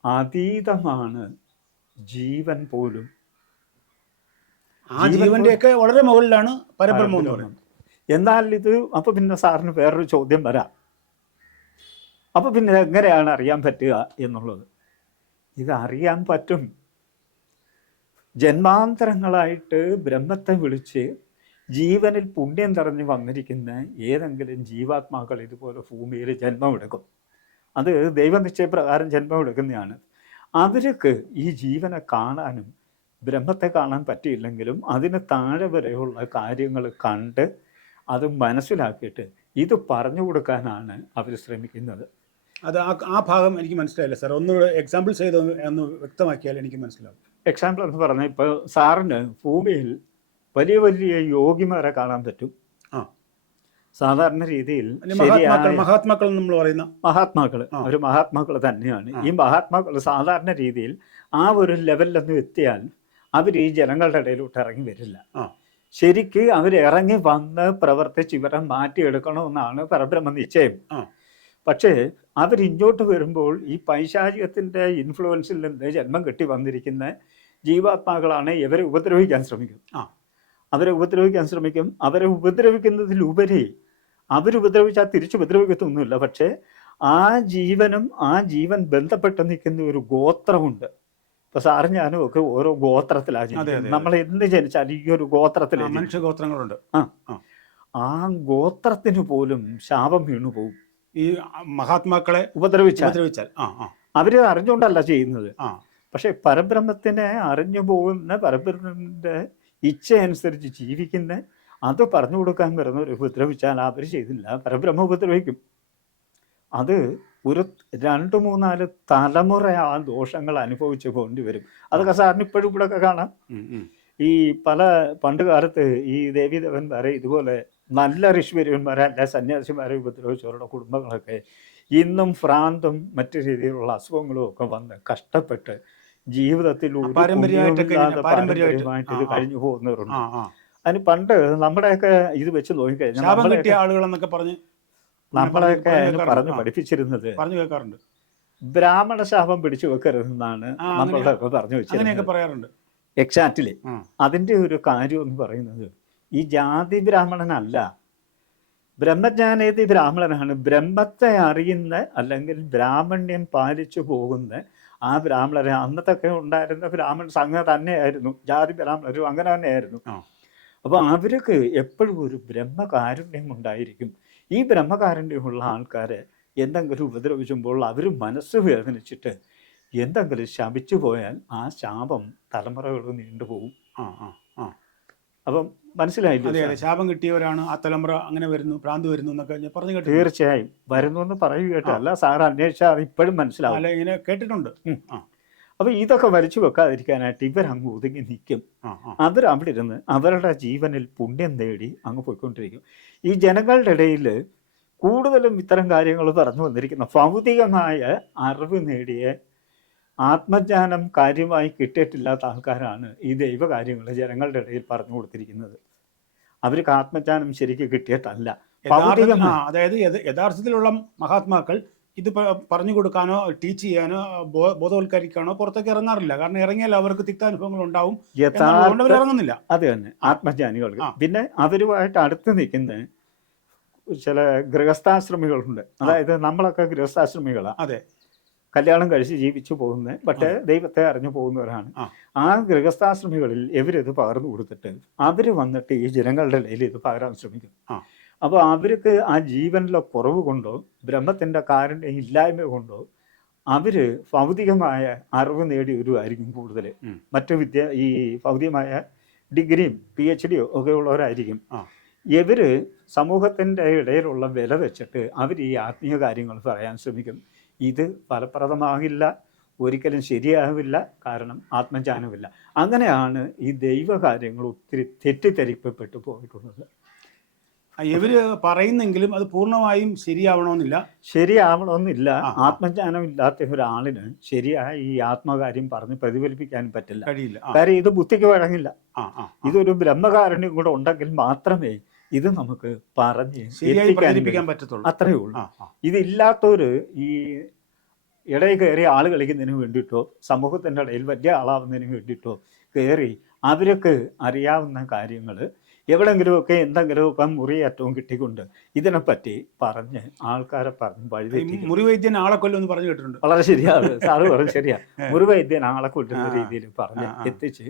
അതീതമാണ് ജീവൻ പോലും. ജീവന്റെയൊക്കെ വളരെ മുകളിലാണ് പരബ്രഹ്മം എന്ന് പറയുന്നത്. എന്നാൽ ഇത് അപ്പൊ പിന്നെ സാറിന് വേറൊരു ചോദ്യം വരാം. അപ്പൊ പിന്നെ എങ്ങനെയാണ് അറിയാൻ പറ്റുക എന്നുള്ളത്? ഇത് അറിയാൻ പറ്റും. ജന്മാന്തരങ്ങളായിട്ട് ബ്രഹ്മത്തെ വിളിച്ച് ജീവനിൽ പുണ്യം നിറഞ്ഞു വന്നിരിക്കുന്ന ഏതെങ്കിലും ജീവാത്മാക്കൾ ഇതുപോലെ ഭൂമിയിൽ ജന്മമെടുക്കും. അത് ദൈവനിശ്ചയപ്രകാരം ജന്മമെടുക്കുന്നതാണ്. അവർക്ക് ഈ ജീവനെ കാണാനും ബ്രഹ്മത്തെ കാണാൻ പറ്റിയില്ലെങ്കിലും അതിന് താഴെ വരെയുള്ള കാര്യങ്ങൾ കണ്ട് അത് മനസ്സിലാക്കിയിട്ട് ഇത് പറഞ്ഞു കൊടുക്കാനാണ് അവർ ശ്രമിക്കുന്നത്. അത് ആ ഭാഗം എനിക്ക് മനസ്സിലായില്ല സാർ. ഒന്നുകൂടെ എക്സാമ്പിൾസ് ചെയ്ത് ഒന്ന് വ്യക്തമാക്കിയാൽ എനിക്ക് മനസ്സിലാവും. എക്സാമ്പിൾ എന്ന് പറഞ്ഞാൽ ഇപ്പോൾ സാറിന് ഭൂമിയിൽ വലിയ വലിയ യോഗിമാരെ കാണാൻ പറ്റും. സാധാരണ രീതിയിൽ മഹാത്മാക്കൾ നമ്മൾ പറയുന്ന മഹാത്മാക്കൾ അവർ മഹാത്മാക്കൾ തന്നെയാണ്. ഈ മഹാത്മാക്കൾ സാധാരണ രീതിയിൽ ആ ഒരു ലെവലിലൊന്നും എത്തിയാൽ അവർ ഈ ജനങ്ങളുടെ ഇടയിലോട്ട് ഇറങ്ങി വരില്ല. ശരിക്ക് അവർ ഇറങ്ങി വന്ന് പ്രവർത്തിച്ച് ഇവരെ മാറ്റിയെടുക്കണമെന്നാണ് പരബ്രഹ്മ നിശ്ചയം. പക്ഷേ അവരിങ്ങോട്ട് വരുമ്പോൾ ഈ പൈശാചികത്തിൻ്റെ ഇൻഫ്ലുവൻസിൽ നിന്ന് ജന്മം കെട്ടി വന്നിരിക്കുന്ന ജീവാത്മാക്കളാണ് ഇവരെ ഉപദ്രവിക്കാൻ ശ്രമിക്കും. അവരെ ഉപദ്രവിക്കാൻ ശ്രമിക്കും. അവരെ ഉപദ്രവിക്കുന്നതിലുപരി അവരുപദ്രവിച്ചാൽ തിരിച്ചുപദ്രവിക്കത്തൊന്നുമില്ല. പക്ഷേ ആ ജീവനും ആ ജീവൻ ബന്ധപ്പെട്ട് നിൽക്കുന്ന ഒരു ഗോത്രമുണ്ട്. ഇപ്പൊ സാറും ഞാനും ഒക്കെ ഓരോ ഗോത്രത്തിലാണ് ജനിക്കുന്നത്. നമ്മൾ എന്ത് ജനിച്ചാൽ ഈ ഒരു ഗോത്രത്തിലാണ്. മനുഷ്യഗോത്രങ്ങളുണ്ട്. ആ ഗോത്രത്തിന് പോലും ശാപം വീണു പോകും ഈ മഹാത്മാക്കളെ ഉപദ്രവിച്ചാൽ. അവര് അറിഞ്ഞുകൊണ്ടല്ല ചെയ്യുന്നത്. പക്ഷെ പരബ്രഹ്മത്തിനെ അറിഞ്ഞു പോകുന്ന, പരബ്രഹ്മത്തിന്റെ ഇച്ഛ അനുസരിച്ച് ജീവിക്കുന്ന, അത് പറഞ്ഞു കൊടുക്കാൻ വരുന്നവർ ഉപദ്രവിച്ചാൽ അവർ ചെയ്തില്ല, പരബ്രഹ്മ ഉപദ്രവിക്കും. അത് ഒരു 2-3-4 തലമുറ ആ ദോഷങ്ങൾ അനുഭവിച്ചു പോകേണ്ടി വരും. അതൊക്കെ സാറിന് ഇപ്പോഴും ഇവിടെ ഒക്കെ കാണാം. ഈ പണ്ട് കാലത്ത് ഈ ദേവീദേവന്മാരെ ഇതുപോലെ നല്ല ഋഷിവര്യന്മാരെ അല്ല സന്യാസിമാരെ ഉപദ്രവിച്ചവരുടെ കുടുംബങ്ങളൊക്കെ ഇന്നും ഭ്രാന്തും മറ്റു രീതിയിലുള്ള അസുഖങ്ങളും ഒക്കെ വന്ന് കഷ്ടപ്പെട്ട് ജീവിതത്തിൽ പാരമ്പര്യമായിട്ട് ഇത് കഴിഞ്ഞു പോകുന്നവരുണ്ട്. അതിന് പണ്ട് നമ്മുടെയൊക്കെ ഇത് വെച്ച് നോക്കിക്കഴിഞ്ഞാൽ നമ്മളെയൊക്കെ പറഞ്ഞ് പഠിപ്പിച്ചിരുന്നത് ബ്രാഹ്മണ ശാപം പിടിച്ചു വെക്കരുതെന്നാണ് നമ്മളൊക്കെ പറഞ്ഞു വെച്ചിരുന്നത്. എക്സാക്ട്ലി. അതിൻ്റെ ഒരു കാര്യം എന്ന് പറയുന്നത് ഈ ജാതി ബ്രാഹ്മണനല്ല, ബ്രഹ്മജ്ഞാനേതി ബ്രാഹ്മണനാണ്. ബ്രഹ്മത്തെ അറിയുന്ന അല്ലെങ്കിൽ ബ്രാഹ്മണ്യം പാലിച്ചു പോകുന്ന ആ ബ്രാഹ്മണരെ അന്നത്തൊക്കെ ഉണ്ടായിരുന്ന ബ്രാഹ്മണ സംഘം തന്നെയായിരുന്നു, ജാതി ബ്രാഹ്മണരും അങ്ങനെ തന്നെയായിരുന്നു. അപ്പോൾ അവർക്ക് എപ്പോഴും ഒരു ബ്രഹ്മകാരുണ്യം ഉണ്ടായിരിക്കും. ഈ ബ്രഹ്മകാരുണ്യമുള്ള ആൾക്കാരെ എന്തെങ്കിലും ഉപദ്രവിച്ചുമ്പോൾ അവർ മനസ്സ് വേദനിച്ചിട്ട് എന്തെങ്കിലും ശപിച്ചു പോയാൽ ആ ശാപം തലമുറകൾ നീണ്ടുപോകും. അപ്പം മനസ്സിലായില്ലേ? ശാപം കിട്ടിയവരാണ് ആ തലമുറ അങ്ങനെ വരുന്നു, ഭ്രാന്ത് വരുന്നു എന്നൊക്കെ പറഞ്ഞു കേട്ടു. തീർച്ചയായും വരുന്നു എന്ന് പറയുക കേട്ടല്ല, സാർ അന്വേഷിച്ചാൽ അത് ഇപ്പോഴും മനസ്സിലാവും. ഇങ്ങനെ കേട്ടിട്ടുണ്ട്. അപ്പൊ ഇതൊക്കെ വലിച്ചു വെക്കാതിരിക്കാനായിട്ട് ഇവരങ്ങ് ഒതുങ്ങി നിൽക്കും. അവിടെ ഇരുന്ന് അവരുടെ ജീവനിൽ പുണ്യം നേടി അങ്ങ് പോയിക്കൊണ്ടിരിക്കും. ഈ ജനങ്ങളുടെ ഇടയിൽ കൂടുതലും ഇത്തരം കാര്യങ്ങൾ പറഞ്ഞു വന്നിരിക്കുന്ന ഭൗതികമായ അറിവ് നേടിയ ആത്മജ്ഞാനം കാര്യമായി കിട്ടിയിട്ടില്ലാത്ത ആൾക്കാരാണ് ഈ ദൈവകാര്യങ്ങൾ ജനങ്ങളുടെ ഇടയിൽ പറഞ്ഞു കൊടുത്തിരിക്കുന്നത്. അവർക്ക് ആത്മജ്ഞാനം ശരിക്കും കിട്ടിയിട്ടല്ല. അതായത് യഥാർത്ഥത്തിലുള്ള മഹാത്മാക്കൾ ഇത് പറഞ്ഞു കൊടുക്കാനോ ടീച്ച് ചെയ്യാനോ ബോധവൽക്കരിക്കാനോ പുറത്തേക്ക് ഇറങ്ങാറില്ല. കാരണം ഇറങ്ങിയാൽ അവർക്ക് തിക്താനുഭവങ്ങൾ ഉണ്ടാവും, ഇറങ്ങുന്നില്ല. അത് തന്നെ ആത്മജ്ഞാനികൾക്ക്. പിന്നെ അവരുമായിട്ട് അടുത്ത് നിൽക്കുന്ന ചില ഗൃഹസ്ഥാശ്രമികളുണ്ട്. അതായത് നമ്മളൊക്കെ ഗൃഹസ്ഥാശ്രമികളാണ്. അതെ, കല്യാണം കഴിച്ച് ജീവിച്ചു പോകുന്നത്, പക്ഷേ ദൈവത്തെ അറിഞ്ഞു പോകുന്നവരാണ്. ആ ഗൃഹസ്ഥാശ്രമികളിൽ ഇവരിത് പകർന്നു കൊടുത്തിട്ട് അവർ വന്നിട്ട് ഈ ജനങ്ങളുടെ ഇടയിൽ ഇത് പകരാൻ ശ്രമിക്കും. അപ്പോൾ അവർക്ക് ആ ജീവനിലെ കുറവ് കൊണ്ടോ ബ്രഹ്മത്തിൻ്റെ കാരുണ്യം ഇല്ലായ്മ കൊണ്ടോ അവർ ഭൗതികമായ അറിവ് നേടിയവരുമായിരിക്കും കൂടുതൽ. മറ്റു ഈ ഭൗതികമായ ഡിഗ്രിയും PhD ഒക്കെ ഉള്ളവരായിരിക്കും. ഇവർ സമൂഹത്തിൻ്റെ ഇടയിലുള്ള വില വെച്ചിട്ട് അവർ ഈ ആത്മീയ കാര്യങ്ങൾ പറയാൻ ശ്രമിക്കും. ഇത് ഫലപ്രദമാകില്ല, ഒരിക്കലും ശരിയാവില്ല. കാരണം ആത്മജ്ഞാനമില്ല. അങ്ങനെയാണ് ഈ ദൈവകാര്യങ്ങൾ ഒത്തിരി തെറ്റിദ്ധരിക്കപ്പെട്ടു പോയിട്ടുള്ളത്. ഇവര് പറയുന്നെങ്കിലും അത് പൂർണ്ണമായും ശരിയാവണമെന്നില്ല. ആത്മജ്ഞാനം ഇല്ലാത്ത ഒരാളിന് ശരിയായ ഈ ആത്മകാര്യം പറഞ്ഞ് പ്രതിഫലിപ്പിക്കാൻ പറ്റില്ല, കഴിയില്ല. കാര്യം ഇത് ബുദ്ധിക്ക് വഴങ്ങില്ല. ഇതൊരു ബ്രഹ്മകാരുണ്യം കൂടെ ഉണ്ടെങ്കിൽ മാത്രമേ ഇത് നമുക്ക് പറഞ്ഞ് എത്തിക്കാൻ പറ്റത്തുള്ളൂ. അത്രയേ ഉള്ളൂ. ഇതില്ലാത്തവര് ഈ ഇടയിൽ കയറി ആൾ കളിക്കുന്നതിന് വേണ്ടിയിട്ടോ സമൂഹത്തിൻ്റെ ഇടയിൽ വലിയ ആളാവുന്നതിന് വേണ്ടിയിട്ടോ കയറി അവർക്ക് അറിയാവുന്ന കാര്യങ്ങൾ എവിടെങ്കിലുമൊക്കെ എന്തെങ്കിലുമൊക്കെ മുറിയേറ്റവും കിട്ടിക്കൊണ്ട് ഇതിനെപ്പറ്റി പറഞ്ഞ് ആൾക്കാരെ പറഞ്ഞ് വഴിതെറ്റി. മുറിവൈദ്യൻ ആളെ കൊല്ലുമെന്ന് പറഞ്ഞു കേട്ടിട്ടുണ്ട്. വളരെ ശരിയാണ് സാറ് പറഞ്ഞു, ശരിയാ. മുറിവൈദ്യൻ ആളെ കൊല്ലുന്ന രീതിയിൽ പറഞ്ഞ് എത്തിച്ച്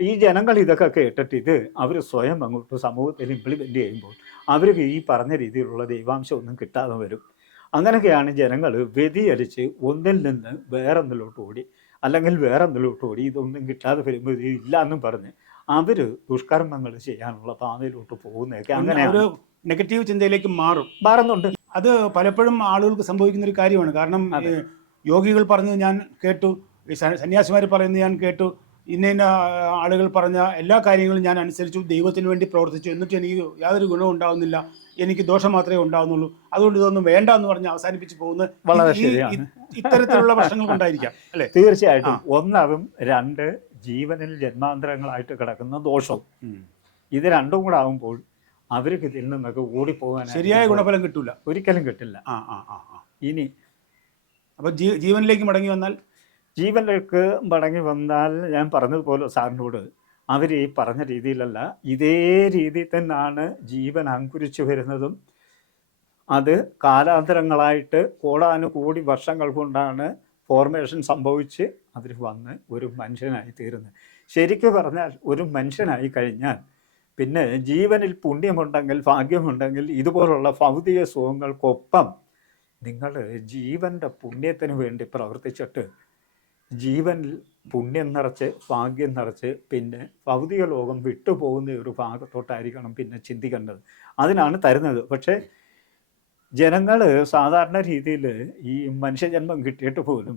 ഈ ജനങ്ങൾ ഇതൊക്കെ കേട്ടിട്ട് ഇത് അവർ സ്വയം അങ്ങോട്ട് സമൂഹത്തിൽ ഇംപ്ലിമെൻ്റ് ചെയ്യുമ്പോൾ അവർക്ക് ഈ പറഞ്ഞ രീതിയിലുള്ള ദൈവാംശം ഒന്നും കിട്ടാതെ വരും. അങ്ങനെയൊക്കെയാണ് ജനങ്ങൾ വ്യതിചലിച്ച് ഒന്നിൽ നിന്ന് വേറൊന്നിലോട്ട് ഓടി, അല്ലെങ്കിൽ വേറൊന്നിലോട്ട് ഓടി. ഇതൊന്നും കിട്ടാതെ വരുമ്പോൾ ഇത് ഇല്ല എന്നും പറഞ്ഞ് അവർ ദുഷ്കർമ്മങ്ങൾ ചെയ്യാനുള്ള പാതയിലോട്ട് പോകുന്നതൊക്കെ അങ്ങനെ ഒരു നെഗറ്റീവ് ചിന്തയിലേക്ക് മാറുന്നുണ്ട്. അത് പലപ്പോഴും ആളുകൾക്ക് സംഭവിക്കുന്ന ഒരു കാര്യമാണ്. കാരണം യോഗികൾ പറഞ്ഞത് ഞാൻ കേട്ടു, സന്യാസിമാർ പറയുന്നത് ഞാൻ കേട്ടു, ഇന്ന ആളുകൾ പറഞ്ഞ എല്ലാ കാര്യങ്ങളും ഞാൻ അനുസരിച്ചു, ദൈവത്തിന് വേണ്ടി പ്രവർത്തിച്ചു, എന്നിട്ട് എനിക്ക് യാതൊരു ഗുണവും ഉണ്ടാവുന്നില്ല, എനിക്ക് ദോഷം മാത്രമേ ഉണ്ടാവുന്നുള്ളൂ, അതുകൊണ്ട് ഇതൊന്നും വേണ്ട എന്ന് പറഞ്ഞ് അവസാനിപ്പിച്ച് പോകുന്നത് വളരെ ശരിയാണ്. ഇത്തരത്തിലുള്ള പ്രശ്നങ്ങൾ കൊണ്ടായിരിക്കാം അല്ലേ? തീർച്ചയായിട്ടും. ഒന്നതും, രണ്ട് ജീവനിൽ ജന്മാന്തരങ്ങളായിട്ട് കിടക്കുന്ന ദോഷവും. ഇത് രണ്ടും കൂടെ ആകുമ്പോൾ അവർക്ക് ഇതിൽ നിന്നൊക്കെ ഓടിപ്പോകാൻ ശരിയായ ഗുണഫലം കിട്ടൂല, ഒരിക്കലും കിട്ടില്ല. ഇനി അപ്പോൾ ജീവനിലേക്ക് മടങ്ങി വന്നാൽ ജീവനിലേക്ക് മടങ്ങി വന്നാൽ ഞാൻ പറഞ്ഞതുപോലെ സാറിനോട് അവർ ഈ പറഞ്ഞ രീതിയിലല്ല, ഇതേ രീതിയിൽ തന്നെയാണ് ജീവൻ അങ്കുരിച്ചു വരുന്നതും. അത് കാലാന്തരങ്ങളായിട്ട് കോടാനുകോടി വർഷങ്ങൾ കൊണ്ടാണ് ഫോർമേഷൻ സംഭവിച്ച് അവർ വന്ന് ഒരു മനുഷ്യനായി തീരുന്നത്. ശരിക്കും പറഞ്ഞാൽ ഒരു മനുഷ്യനായി കഴിഞ്ഞാൽ പിന്നെ ജീവനിൽ പുണ്യമുണ്ടെങ്കിൽ, ഭാഗ്യമുണ്ടെങ്കിൽ ഇതുപോലുള്ള ഭൗതിക സുഖങ്ങൾക്കൊപ്പം നിങ്ങൾ ജീവൻ്റെ പുണ്യത്തിന് വേണ്ടി പ്രവർത്തിച്ചിട്ട് ജീവനിൽ പുണ്യം നിറച്ച്, ഭാഗ്യം നിറച്ച്, പിന്നെ ഭൗതിക ലോകം വിട്ടുപോകുന്ന ഒരു ഭാഗത്തോട്ടായിരിക്കണം പിന്നെ ചിന്തിക്കേണ്ടത്. അതിനാണ് തരുന്നത്. പക്ഷേ ജനങ്ങൾ സാധാരണ രീതിയിൽ ഈ മനുഷ്യജന്മം കിട്ടിയിട്ട് പോലും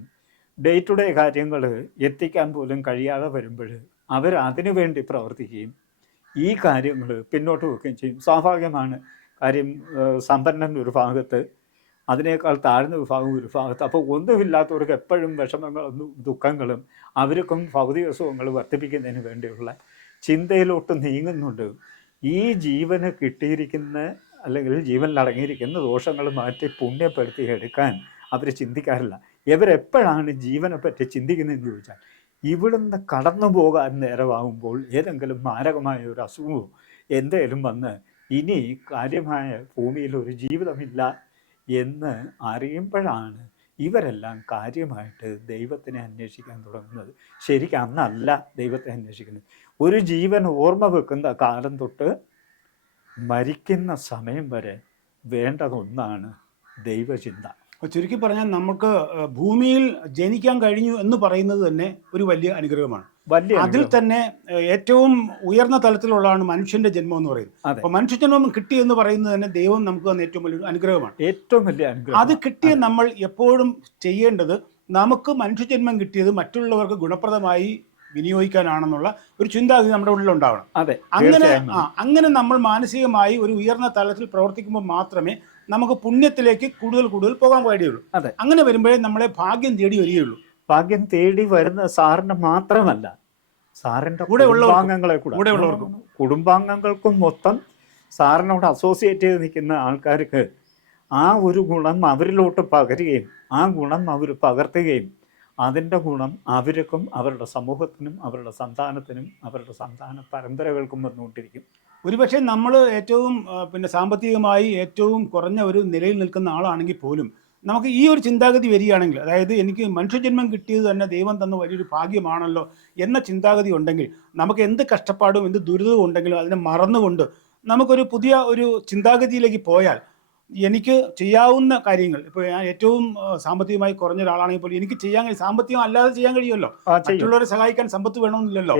ഡേ ടു ഡേ കാര്യങ്ങൾ എത്തിക്കാൻ പോലും കഴിയാതെ വരുമ്പോൾ അവർ അതിനു വേണ്ടി പ്രവർത്തിക്കുകയും ഈ കാര്യങ്ങൾ പിന്നോട്ട് വെക്കുകയും ചെയ്യും. സ്വാഭാവികമാണ്. കാര്യം സമ്പന്നൻ ഒരു ഭാഗത്ത്, അതിനേക്കാൾ താഴ്ന്ന വിഭാഗം ഒരു ഭാഗത്ത്. അപ്പോൾ ഒന്നുമില്ലാത്തവർക്ക് എപ്പോഴും വിഷമങ്ങളും ദുഃഖങ്ങളും അവർക്കും ഭൗതിക സുഖങ്ങൾ വർദ്ധിപ്പിക്കുന്നതിന് വേണ്ടിയുള്ള ചിന്തയിലോട്ട് നീങ്ങുന്നുണ്ട്. ഈ ജീവന് കിട്ടിയിരിക്കുന്ന അല്ലെങ്കിൽ ജീവനിൽ അടങ്ങിയിരിക്കുന്ന ദോഷങ്ങൾ മാറ്റി പുണ്യപ്പെടുത്തി എടുക്കാൻ അവർ ചിന്തിക്കാറില്ല. ഇവരെപ്പോഴാണ് ജീവനെ പറ്റി ചിന്തിക്കുന്നതെന്ന് ചോദിച്ചാൽ, ഇവിടുന്ന് കടന്നു പോകാൻ നേരമാകുമ്പോൾ ഏതെങ്കിലും മാരകമായ ഒരു അസുഖമോ എന്തേലും വന്ന് ഇനി കാര്യമായ ഭൂമിയിൽ ഒരു ജീവിതമില്ല എന്ന് അറിയുമ്പോഴാണ് ഇവരെല്ലാം കാര്യമായിട്ട് ദൈവത്തിനെ അന്വേഷിക്കാൻ തുടങ്ങുന്നത്. ശരിക്കും അന്നല്ല ദൈവത്തെ അന്വേഷിക്കുന്നത്. ഒരു ജീവൻ ഓർമ്മ വെക്കുന്ന കാലം തൊട്ട് മരിക്കുന്ന സമയം വരെ വേണ്ടതൊന്നാണ് ദൈവചിന്ത. ചുരുക്കി പറഞ്ഞാൽ നമുക്ക് ഭൂമിയിൽ ജനിക്കാൻ കഴിഞ്ഞു എന്ന് പറയുന്നത് തന്നെ ഒരു വലിയ അനുഗ്രഹമാണ്. അതിൽ തന്നെ ഏറ്റവും ഉയർന്ന തലത്തിലുള്ളതാണ് മനുഷ്യന്റെ ജന്മം എന്ന് പറയുന്നത്. അപ്പൊ മനുഷ്യജന്മം കിട്ടി എന്ന് പറയുന്നത് തന്നെ ദൈവം നമുക്ക് തന്നെ ഏറ്റവും വലിയൊരു അനുഗ്രഹമാണ്. ഏറ്റവും വലിയ അനുഗ്രഹം. അത് കിട്ടിയ നമ്മൾ എപ്പോഴും ചെയ്യേണ്ടത് നമുക്ക് മനുഷ്യജന്മം കിട്ടിയത് മറ്റുള്ളവർക്ക് ഗുണപ്രദമായി വിനിയോഗിക്കാനാണെന്നുള്ള ഒരു ചിന്താഗതി നമ്മുടെ ഉള്ളിലുണ്ടാവണം. അതെ, അങ്ങനെ നമ്മൾ മാനസികമായി ഒരു ഉയർന്ന തലത്തിൽ പ്രവർത്തിക്കുമ്പോൾ മാത്രമേ നമുക്ക് പുണ്യത്തിലേക്ക് കൂടുതൽ കൂടുതൽ പോകാൻ കഴിയുള്ളൂ. അങ്ങനെ വരുമ്പോഴേ നമ്മളെ ഭാഗ്യം തേടി വരികയുള്ളൂ. ഭാഗ്യം തേടി വരുന്ന സാറിന് മാത്രമല്ല, സാറിൻ്റെ കുടുംബാംഗങ്ങൾക്കും മൊത്തം സാറിനോട് അസോസിയേറ്റ് ചെയ്ത് നിൽക്കുന്ന ആൾക്കാർക്ക് ആ ഒരു ഗുണം അവരിലോട്ട് പകരുകയും ആ ഗുണം അവർ പകർത്തുകയും അതിൻ്റെ ഗുണം അവർക്കും അവരുടെ സമൂഹത്തിനും അവരുടെ സന്താനത്തിനും അവരുടെ സന്താന പരമ്പരകൾക്കും വന്നുകൊണ്ടിരിക്കും. ഒരുപക്ഷെ നമ്മൾ ഏറ്റവും സാമ്പത്തികമായി ഏറ്റവും കുറഞ്ഞ ഒരു നിലയിൽ നിൽക്കുന്ന ആളാണെങ്കിൽ പോലും നമുക്ക് ഈ ഒരു ചിന്താഗതി വരികയാണെങ്കിൽ, അതായത് എനിക്ക് മനുഷ്യജന്മം കിട്ടിയത് തന്നെ ദൈവം തന്ന വലിയൊരു ഭാഗ്യമാണല്ലോ എന്ന ചിന്താഗതി ഉണ്ടെങ്കിൽ നമുക്ക് എന്ത് കഷ്ടപ്പാടും എന്ത് ദുരിതവും ഉണ്ടെങ്കിലും അതിനെ മറന്നുകൊണ്ട് നമുക്കൊരു പുതിയ ഒരു ചിന്താഗതിയിലേക്ക് പോയാൽ എനിക്ക് ചെയ്യാവുന്ന കാര്യങ്ങൾ, ഇപ്പോൾ ഞാൻ ഏറ്റവും സാമ്പത്തികമായി കുറഞ്ഞ ഒരാളാണെങ്കിൽ പോലും എനിക്ക് ചെയ്യാൻ കഴിയും. സാമ്പത്തികം അല്ലാതെ ചെയ്യാൻ കഴിയുമല്ലോ. മറ്റുള്ളവരെ സഹായിക്കാൻ സമ്പത്ത് വേണമെന്നില്ലല്ലോ.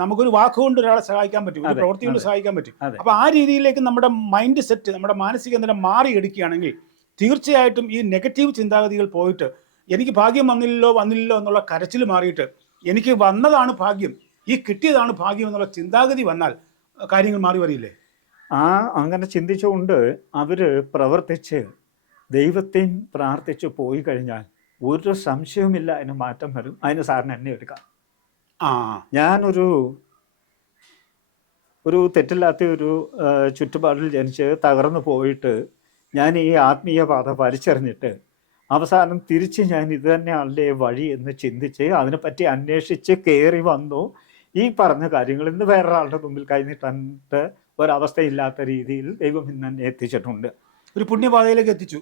നമുക്കൊരു വാക്കുകൊണ്ട് ഒരാളെ സഹായിക്കാൻ പറ്റും, ഒരു പ്രവൃത്തി കൊണ്ട് സഹായിക്കാൻ പറ്റും. അപ്പൊ ആ രീതിയിലേക്ക് നമ്മുടെ മൈൻഡ് സെറ്റ്, നമ്മുടെ മാനസിക നില മാറിയെടുക്കുകയാണെങ്കിൽ തീർച്ചയായിട്ടും ഈ നെഗറ്റീവ് ചിന്താഗതികൾ പോയിട്ട് എനിക്ക് ഭാഗ്യം വന്നില്ലല്ലോ എന്നുള്ള കരച്ചിൽ മാറിയിട്ട് എനിക്ക് വന്നതാണ് ഭാഗ്യം, ഈ കിട്ടിയതാണ് ഭാഗ്യം എന്നുള്ള ചിന്താഗതി വന്നാൽ കാര്യങ്ങൾ മാറി വരില്ലേ? അങ്ങനെ ചിന്തിച്ചുകൊണ്ട് അവർ പ്രവർത്തിച്ച് ദൈവത്തെയും പ്രാർത്ഥിച്ച് പോയി കഴിഞ്ഞാൽ ഒരു സംശയവുമില്ല അതിന് മാറ്റം വരും. അതിന് സാറിന് എന്നെ എടുക്കാം. ഞാനൊരു തെറ്റില്ലാത്ത ഒരു ചുറ്റുപാടിൽ ജനിച്ച് തകർന്നു പോയിട്ട് ഞാൻ ഈ ആത്മീയ പാത വലിച്ചെറിഞ്ഞിട്ട് അവസാനം തിരിച്ച് ഞാൻ ഇത് തന്നെയാണല്ലേ വഴി എന്ന് ചിന്തിച്ച് അതിനെപ്പറ്റി അന്വേഷിച്ച് കയറി വന്നു. ഈ പറഞ്ഞ കാര്യങ്ങൾ ഇന്ന് വേറൊരാളുടെ മുമ്പിൽ കഴിഞ്ഞിട്ട് ഒരവസ്ഥയില്ലാത്ത രീതിയിൽ ദൈവം ഇന്ന് എന്നെ എത്തിച്ചിട്ടുണ്ട്. ഒരു പുണ്യപാതയിലേക്ക് എത്തിച്ചു.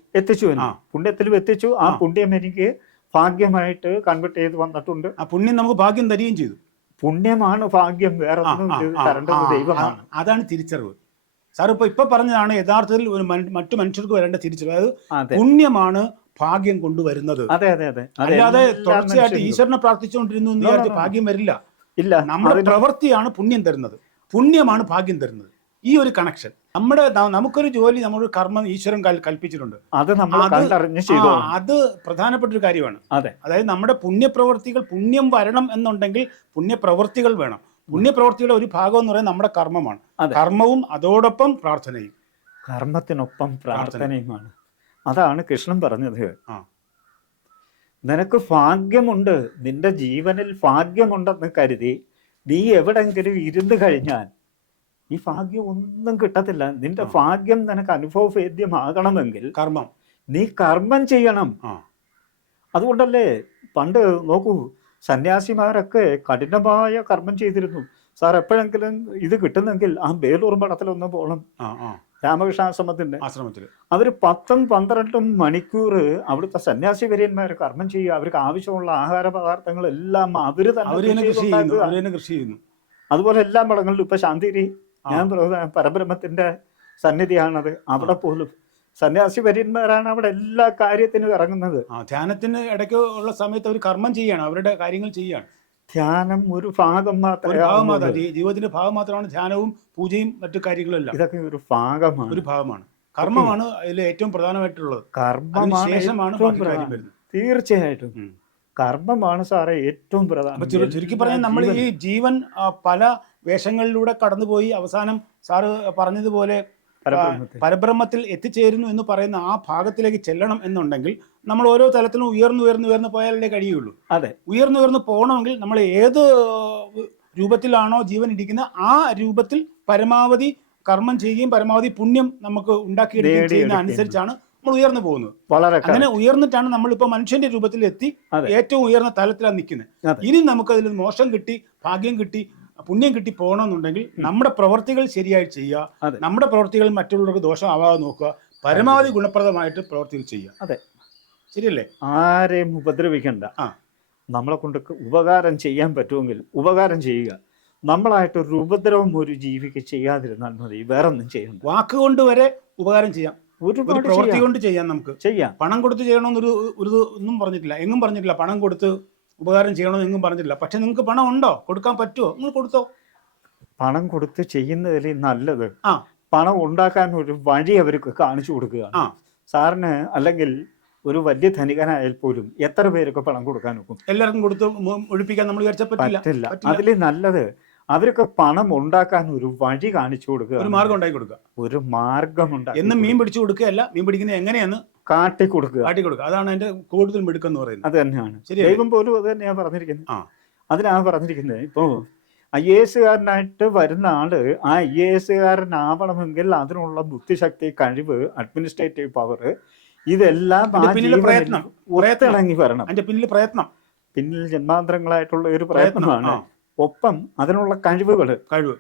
പുണ്യത്തിലും എത്തിച്ചു. ആ പുണ്യം എനിക്ക് ഭാഗ്യമായിട്ട് കൺവെർട്ട് ചെയ്ത് വന്നിട്ടുണ്ട്. ആ പുണ്യം നമുക്ക് ഭാഗ്യം തരികയും ചെയ്തു. പുണ്യമാണ് ഭാഗ്യം, വേറെ തരേണ്ടത് ദൈവമാണ്. അതാണ് തിരിച്ചറിവ്. സാർ ഇപ്പൊ പറഞ്ഞതാണ് യഥാർത്ഥത്തിൽ ഒരു മറ്റു മനുഷ്യർക്ക് വരേണ്ട തിരിച്ചറിവ്. അതായത് പുണ്യമാണ് ഭാഗ്യം കൊണ്ടുവരുന്നത്. അല്ലാതെ തുടർച്ചയായിട്ട് ഈശ്വരനെ പ്രാർത്ഥിച്ചുകൊണ്ടിരുന്നു എന്ന് വിചാരിച്ച് ഭാഗ്യം വരില്ല. നമ്മുടെ പ്രവൃത്തിയാണ് പുണ്യം തരുന്നത്, പുണ്യമാണ് ഭാഗ്യം തരുന്നത്. ഈ ഒരു കണക്ഷൻ നമുക്കൊരു ജോലി, നമ്മളൊരു കർമ്മം ഈശ്വരൻ കൽപ്പിച്ചിട്ടുണ്ട്. അത് പ്രധാനപ്പെട്ട ഒരു കാര്യമാണ്. അതായത് നമ്മുടെ പുണ്യപ്രവൃത്തികൾ, പുണ്യം വരണം എന്നുണ്ടെങ്കിൽ പുണ്യപ്രവൃത്തികൾ വേണം. പുണ്യപ്രവൃത്തിയുടെ ഒരു ഭാഗം എന്ന് പറയുന്നത് നമ്മുടെ കർമ്മമാണ്. കർമ്മവും അതോടൊപ്പം പ്രാർത്ഥനയും. കർമ്മത്തിനൊപ്പം പ്രാർത്ഥനയുമാണ്. അതാണ് കൃഷ്ണൻ പറഞ്ഞത്. നിനക്ക് ഭാഗ്യമുണ്ട്, നിന്റെ ജീവനിൽ ഭാഗ്യമുണ്ടെന്ന് കരുതി നീ എവിടെങ്കിലും ഇരുന്ന് കഴിഞ്ഞാൽ ഈ ഭാഗ്യം ഒന്നും കിട്ടത്തില്ല. നിന്റെ ഭാഗ്യം നിനക്ക് അനുഭവവേദ്യമാകണമെങ്കിൽ കർമ്മം, നീ കർമ്മം ചെയ്യണം. ആ അതുകൊണ്ടല്ലേ പണ്ട് നോക്കൂ, സന്യാസിമാരൊക്കെ കഠിനമായ കർമ്മം ചെയ്തിരുന്നു. സാർ എപ്പോഴെങ്കിലും ഇത് കിട്ടുന്നെങ്കിൽ ആ ബേലൂർ മഠത്തിലൊന്ന് പോകണം, ആ ആ രാമകൃഷ്ണാശ്രമത്തിന്റെ. ആശ്രമത്തിൽ അവർ 10-12 മണിക്കൂർ അവിടുത്തെ സന്യാസി വര്യന്മാർ കർമ്മം ചെയ്യുക. അവർക്ക് ആവശ്യമുള്ള ആഹാര പദാർത്ഥങ്ങളെല്ലാം അവര് തന്നെ കൃഷി ചെയ്യുന്നു. അതുപോലെ എല്ലാ മഠങ്ങളിലും ഇപ്പൊ ശാന്തിരി, ഞാൻ പരബ്രഹ്മത്തിന്റെ സന്നിധിയാണത്. അവിടെ പോലും സന്യാസി വര്യന്മാരാണ് അവിടെ എല്ലാ കാര്യത്തിനും ഇറങ്ങുന്നത്. ധ്യാനത്തിന് ഇടയ്ക്ക് ഉള്ള സമയത്ത് അവർ കർമ്മം ചെയ്യാണ്, അവരുടെ കാര്യങ്ങൾ ചെയ്യാണ്. ധ്യാനം ഒരു ഭാഗം മാത്രമേ, ജീവിതത്തിന്റെ ഭാഗം മാത്രമാണ് ധ്യാനവും പൂജയും മറ്റു കാര്യങ്ങളെല്ലാം. ഇതൊക്കെ ഒരു ഭാഗമാണ്. കർമ്മമാണ് അതിൽ ഏറ്റവും പ്രധാനമായിട്ടുള്ളത്. ശേഷമാണ് തീർച്ചയായിട്ടും കർമ്മമാണ് സാറേ ഏറ്റവും പ്രധാനം. ചുരുക്കി പറഞ്ഞാൽ നമ്മൾ ഈ ജീവൻ പല വേഷങ്ങളിലൂടെ കടന്നുപോയി അവസാനം സാറ് പറഞ്ഞതുപോലെ പരബ്രഹ്മത്തിൽ എത്തിച്ചേരുന്നു എന്ന് പറയുന്ന ആ ഭാഗത്തിലേക്ക് ചെല്ലണം എന്നുണ്ടെങ്കിൽ നമ്മൾ ഓരോ തലത്തിലും ഉയർന്നു പോയാലേ കഴിയുള്ളൂ. അതെ, ഉയർന്നു പോകണമെങ്കിൽ നമ്മൾ ഏത് രൂപത്തിലാണോ ജീവൻ ഇരിക്കുന്നത് ആ രൂപത്തിൽ പരമാവധി കർമ്മം ചെയ്യുകയും പരമാവധി പുണ്യം നമുക്ക് ഉണ്ടാക്കിയെടുക്കുകയും ചെയ്യുന്ന അനുസരിച്ചാണ് നമ്മൾ ഉയർന്നു പോകുന്നത്. അങ്ങനെ ഉയർന്നിട്ടാണ് നമ്മളിപ്പോ മനുഷ്യന്റെ രൂപത്തിൽ എത്തി ഏറ്റവും ഉയർന്ന തലത്തിലാണ് നിൽക്കുന്നത്. ഇനി നമുക്കതിൽ മോശം കിട്ടി, ഭാഗ്യം കിട്ടി, പുണ്യം കിട്ടി പോകണമെന്നുണ്ടെങ്കിൽ നമ്മുടെ പ്രവർത്തികൾ ശരിയായി ചെയ്യുക, നമ്മുടെ പ്രവർത്തികൾ മറ്റുള്ളവർക്ക് ദോഷമാവാതെ നോക്കുക, പരമാവധി ഗുണപ്രദമായിട്ട് പ്രവർത്തികൾ ചെയ്യുക. അതെ, ശരിയല്ലേ? ആരെയും ഉപദ്രവിക്കണ്ട. നമ്മളെ കൊണ്ട് ഉപകാരം ചെയ്യാൻ പറ്റുമെങ്കിൽ ഉപകാരം ചെയ്യുക. നമ്മളായിട്ടൊരു ഉപദ്രവം ഒരു ജീവിക്ക് ചെയ്യാതിരുന്നാൽ മതി, വേറെ ഒന്നും ചെയ്യണം. വാക്കുകൊണ്ട് വരെ ഉപകാരം ചെയ്യാം, ഒരു പ്രവൃത്തി കൊണ്ട് ചെയ്യാം. നമുക്ക് ചെയ്യാം. പണം കൊടുത്ത് ചെയ്യണമെന്നൊരു ഒന്നും പറഞ്ഞിട്ടില്ല, എങ്ങും പറഞ്ഞിട്ടില്ല. പണം കൊടുത്ത് ഉപകാരം ചെയ്യണമെന്ന് എങ്ങും പറഞ്ഞിട്ടില്ല. പക്ഷെ നിങ്ങൾക്ക് പണം ഉണ്ടോ, കൊടുക്കാൻ പറ്റുമോ, നിങ്ങൾ കൊടുത്തോ. പണം കൊടുത്ത് ചെയ്യുന്നതിൽ നല്ലത് പണം ഉണ്ടാക്കാൻ ഒരു വഴി അവർക്ക് കാണിച്ചു കൊടുക്കുകയാണ്. സാറിന് അല്ലെങ്കിൽ ഒരു വലിയ ധനികനായാൽ പോലും എത്ര പേരൊക്കെ പണം കൊടുക്കാൻ നോക്കും? എല്ലാവർക്കും കൊടുത്ത് ഒഴിപ്പിക്കാൻ നമ്മൾ പറ്റില്ല. അതിൽ നല്ലത് അവർക്ക് പണം ഉണ്ടാക്കാൻ ഒരു വഴി കാണിച്ചു കൊടുക്കുക, ഒരു മാർഗം ഉണ്ടാക്കി കൊടുക്കുക. ഒരു മാർഗം ഉണ്ടാക്കി. എന്നും മീൻ പിടിച്ചു കൊടുക്കുകയല്ല, മീൻ പിടിക്കുന്നത് എങ്ങനെയാന്ന് കാട്ടിക്കൊടുക്കുക. അതാണ് അതിന്റെ കൂടുതൽ മിടുക്കെന്ന് പറയുന്നത്. അത് തന്നെയാണ്. ദൈവം പോലും അത് തന്നെയാണ് പറഞ്ഞിരിക്കുന്നത്. അതിനാണ് പറഞ്ഞിരിക്കുന്നത്. ഇപ്പോ IAS കാരനായിട്ട് വരുന്ന ആള് ആ IAS കാരനാവണമെങ്കിൽ അതിനുള്ള ബുദ്ധിശക്തി, കഴിവ്, അഡ്മിനിസ്ട്രേറ്റീവ് പവർ, ഇതെല്ലാം ഒത്തിണങ്ങി വരണം. അതിന്റെ പിന്നിൽ ജന്മാന്തരങ്ങളായിട്ടുള്ള ഒരു പ്രയത്നമാണ്. ഒപ്പം അതിനുള്ള കഴിവ്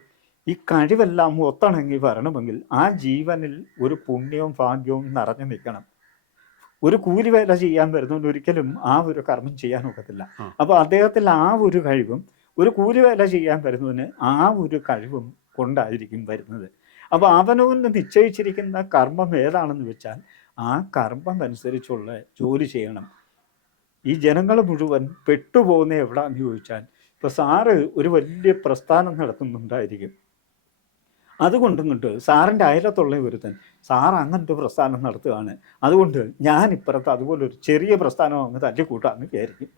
ഈ കഴിവെല്ലാം ഒത്തിണങ്ങി വരണമെങ്കിൽ ആ ജീവനിൽ ഒരു പുണ്യവും ഭാഗ്യവും നിറഞ്ഞു നിൽക്കണം. ഒരു കൂലിവേല ചെയ്യാൻ വരുന്നവന് ഒരിക്കലും ആ ഒരു കർമ്മം ചെയ്യാൻ ഒക്കത്തില്ല. അപ്പൊ അദ്ദേഹത്തിൽ ആ ഒരു കഴിവും ഒരു കൂലിവേല ചെയ്യാൻ വരുന്നവന് ആ ഒരു കഴിവും കൊണ്ടായിരിക്കും വരുന്നത്. അപ്പൊ അവനവന് നിശ്ചയിച്ചിരിക്കുന്ന കർമ്മം ഏതാണെന്ന് വെച്ചാൽ ആ കർമ്മം അനുസരിച്ചുള്ള ജോലി ചെയ്യണം. ഈ ജനങ്ങൾ മുഴുവൻ പെട്ടുപോകുന്ന എവിടാന്ന് ചോദിച്ചാൽ, ഇപ്പൊ സാറ് ഒരു വലിയ പ്രസ്ഥാനം നടത്തുന്നുണ്ടായിരിക്കും. അതുകൊണ്ടും കൊണ്ട് സാറിൻ്റെ അയലത്തുള്ള ഒരുത്തൻ സാർ അങ്ങനത്തെ പ്രസ്ഥാനം നടത്തുകയാണ്, അതുകൊണ്ട് ഞാൻ ഇപ്പുറത്ത് അതുപോലെ ഒരു ചെറിയ പ്രസ്ഥാനം അങ്ങ് തല്ലിക്കൂട്ടാന്ന് വിചാരിക്കും.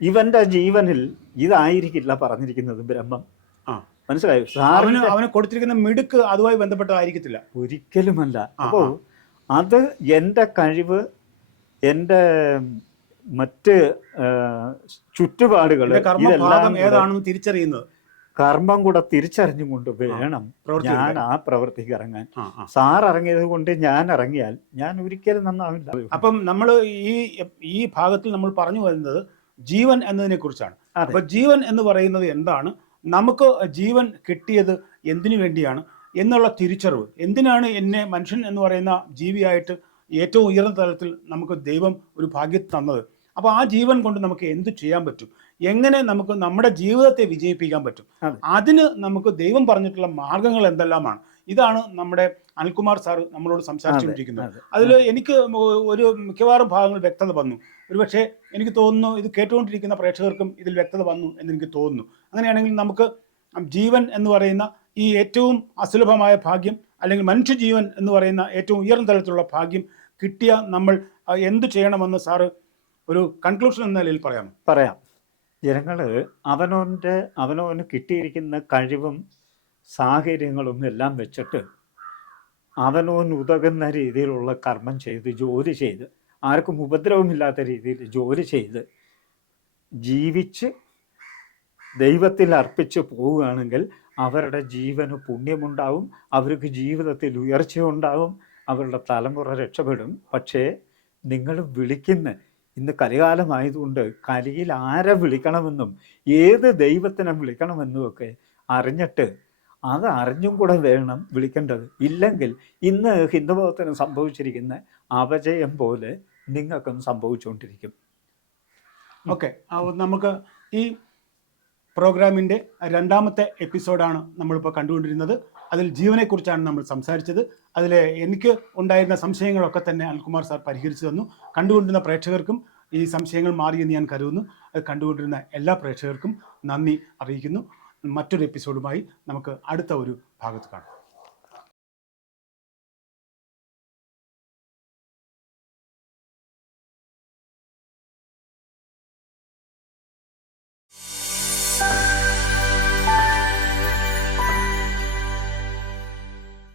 ഇവന്റെ ജീവനിൽ ഇതായിരിക്കില്ല പറഞ്ഞിരിക്കുന്നത് ബ്രഹ്മം. മനസ്സിലായോ? സാറിന് അവന് കൊടുത്തിരിക്കുന്ന മിടുക്ക് അതുമായി ബന്ധപ്പെട്ടതായിരിക്കത്തില്ല, ഒരിക്കലുമല്ല. അപ്പോൾ അത് എൻ്റെ കഴിവ്, എൻ്റെ മറ്റ് ചുറ്റുപാടുകൾ ഏതാണെന്ന് തിരിച്ചറിയുന്നത്, കർമ്മം കൂടെ തിരിച്ചറിഞ്ഞും കൊണ്ട് വേണം ഞാൻ ആ പ്രവൃത്തിക്ക് ഇറങ്ങാൻ. സാർ ഇറങ്ങിയത് കൊണ്ട് ഞാൻ ഇറങ്ങിയാൽ ഞാൻ ഒരിക്കലും നന്നാവില്ല. അപ്പം നമ്മൾ ഈ ഭാഗത്തിൽ നമ്മൾ പറഞ്ഞു വരുന്നത് ജീവൻ എന്നതിനെ കുറിച്ചാണ്. അപ്പൊ ജീവൻ എന്ന് പറയുന്നത് എന്താണ്, നമുക്ക് ജീവൻ കിട്ടിയത് എന്തിനു വേണ്ടിയാണ് എന്നുള്ള തിരിച്ചറിവ്, എന്തിനാണ് എന്നെ മനുഷ്യൻ എന്ന് പറയുന്ന ജീവിയായിട്ട് ഏറ്റവും ഉയർന്ന തലത്തിൽ നമുക്ക് ദൈവം ഒരു ഭാഗ്യം തന്നത്. അപ്പോൾ ആ ജീവൻ കൊണ്ട് നമുക്ക് എന്ത് ചെയ്യാൻ പറ്റും, എങ്ങനെ നമുക്ക് നമ്മുടെ ജീവിതത്തെ വിജയിപ്പിക്കാൻ പറ്റും, അതിന് നമുക്ക് ദൈവം പറഞ്ഞിട്ടുള്ള മാർഗങ്ങൾ എന്തെല്ലാമാണ്. ഇതാണ് നമ്മുടെ അനിൽകുമാർ സാർ നമ്മളോട് സംസാരിച്ചുകൊണ്ടിരിക്കുന്നത്. അതിൽ എനിക്ക് ഒരു മിക്കവാറും ഭാഗങ്ങൾ വ്യക്തത വന്നു. ഒരുപക്ഷെ എനിക്ക് തോന്നുന്നു ഇത് കേട്ടുകൊണ്ടിരിക്കുന്ന പ്രേക്ഷകർക്കും ഇതിൽ വ്യക്തത വന്നു എന്നെനിക്ക് തോന്നുന്നു. അങ്ങനെയാണെങ്കിൽ നമുക്ക് ജീവൻ എന്ന് പറയുന്ന ഈ ഏറ്റവും അസുലഭമായ ഭാഗ്യം, അല്ലെങ്കിൽ മനുഷ്യജീവൻ എന്ന് പറയുന്ന ഏറ്റവും ഉയർന്ന തലത്തിലുള്ള ഭാഗ്യം കിട്ടിയ നമ്മൾ എന്ത് ചെയ്യണമെന്ന് സാറ് ഒരു കൺക്ലൂഷൻ എന്ന നിലയിൽ പറയാം. ജനങ്ങൾ അവനവന് കിട്ടിയിരിക്കുന്ന കഴിവും സാഹചര്യങ്ങളും എല്ലാം വെച്ചിട്ട് അവനവന് ഉതകുന്ന രീതിയിലുള്ള കർമ്മം ചെയ്ത്, ജോലി ചെയ്ത്, ആർക്കും ഉപദ്രവമില്ലാത്ത രീതിയിൽ ജോലി ചെയ്ത് ജീവിച്ച് ദൈവത്തിൽ അർപ്പിച്ച് പോവുകയാണെങ്കിൽ അവരുടെ ജീവന് പുണ്യമുണ്ടാവും, അവർക്ക് ജീവിതത്തിൽ ഉയർച്ചയുണ്ടാവും, അവരുടെ തലമുറ രക്ഷപ്പെടും. പക്ഷേ നിങ്ങൾ വിളിക്കുന്ന ഇന്ന് കലികാലമായതുകൊണ്ട് കലിയിൽ ആരെ വിളിക്കണമെന്നും ഏത് ദൈവത്തിനെ വിളിക്കണമെന്നും ഒക്കെ അറിഞ്ഞിട്ട് അത് അറിഞ്ഞും കൂടെ വേണം വിളിക്കേണ്ടത്. ഇല്ലെങ്കിൽ ഇന്ന് ഹിന്ദുമതത്തിന് സംഭവിച്ചിരിക്കുന്ന അപജയം പോലെ നിങ്ങൾക്കും സംഭവിച്ചുകൊണ്ടിരിക്കും. ഓക്കെ, നമുക്ക് ഈ പ്രോഗ്രാമിൻ്റെ രണ്ടാമത്തെ എപ്പിസോഡാണ് നമ്മളിപ്പോൾ കണ്ടുകൊണ്ടിരുന്നത്. അതിൽ ജീവനെക്കുറിച്ചാണ് നമ്മൾ സംസാരിച്ചത്. അതിൽ എനിക്ക് ഉണ്ടായിരുന്ന സംശയങ്ങളൊക്കെ തന്നെ അനിൽകുമാർ സാർ പരിഹരിച്ചു തന്നു. കണ്ടുകൊണ്ടിരുന്ന പ്രേക്ഷകർക്കും ഈ സംശയങ്ങൾ മാറിയെന്ന് ഞാൻ കരുതുന്നു. അത് കണ്ടുകൊണ്ടിരുന്ന എല്ലാ പ്രേക്ഷകർക്കും നന്ദി അറിയിക്കുന്നു. മറ്റൊരു എപ്പിസോഡുമായി നമുക്ക് അടുത്ത ഒരു ഭാഗത്ത് കാണാം.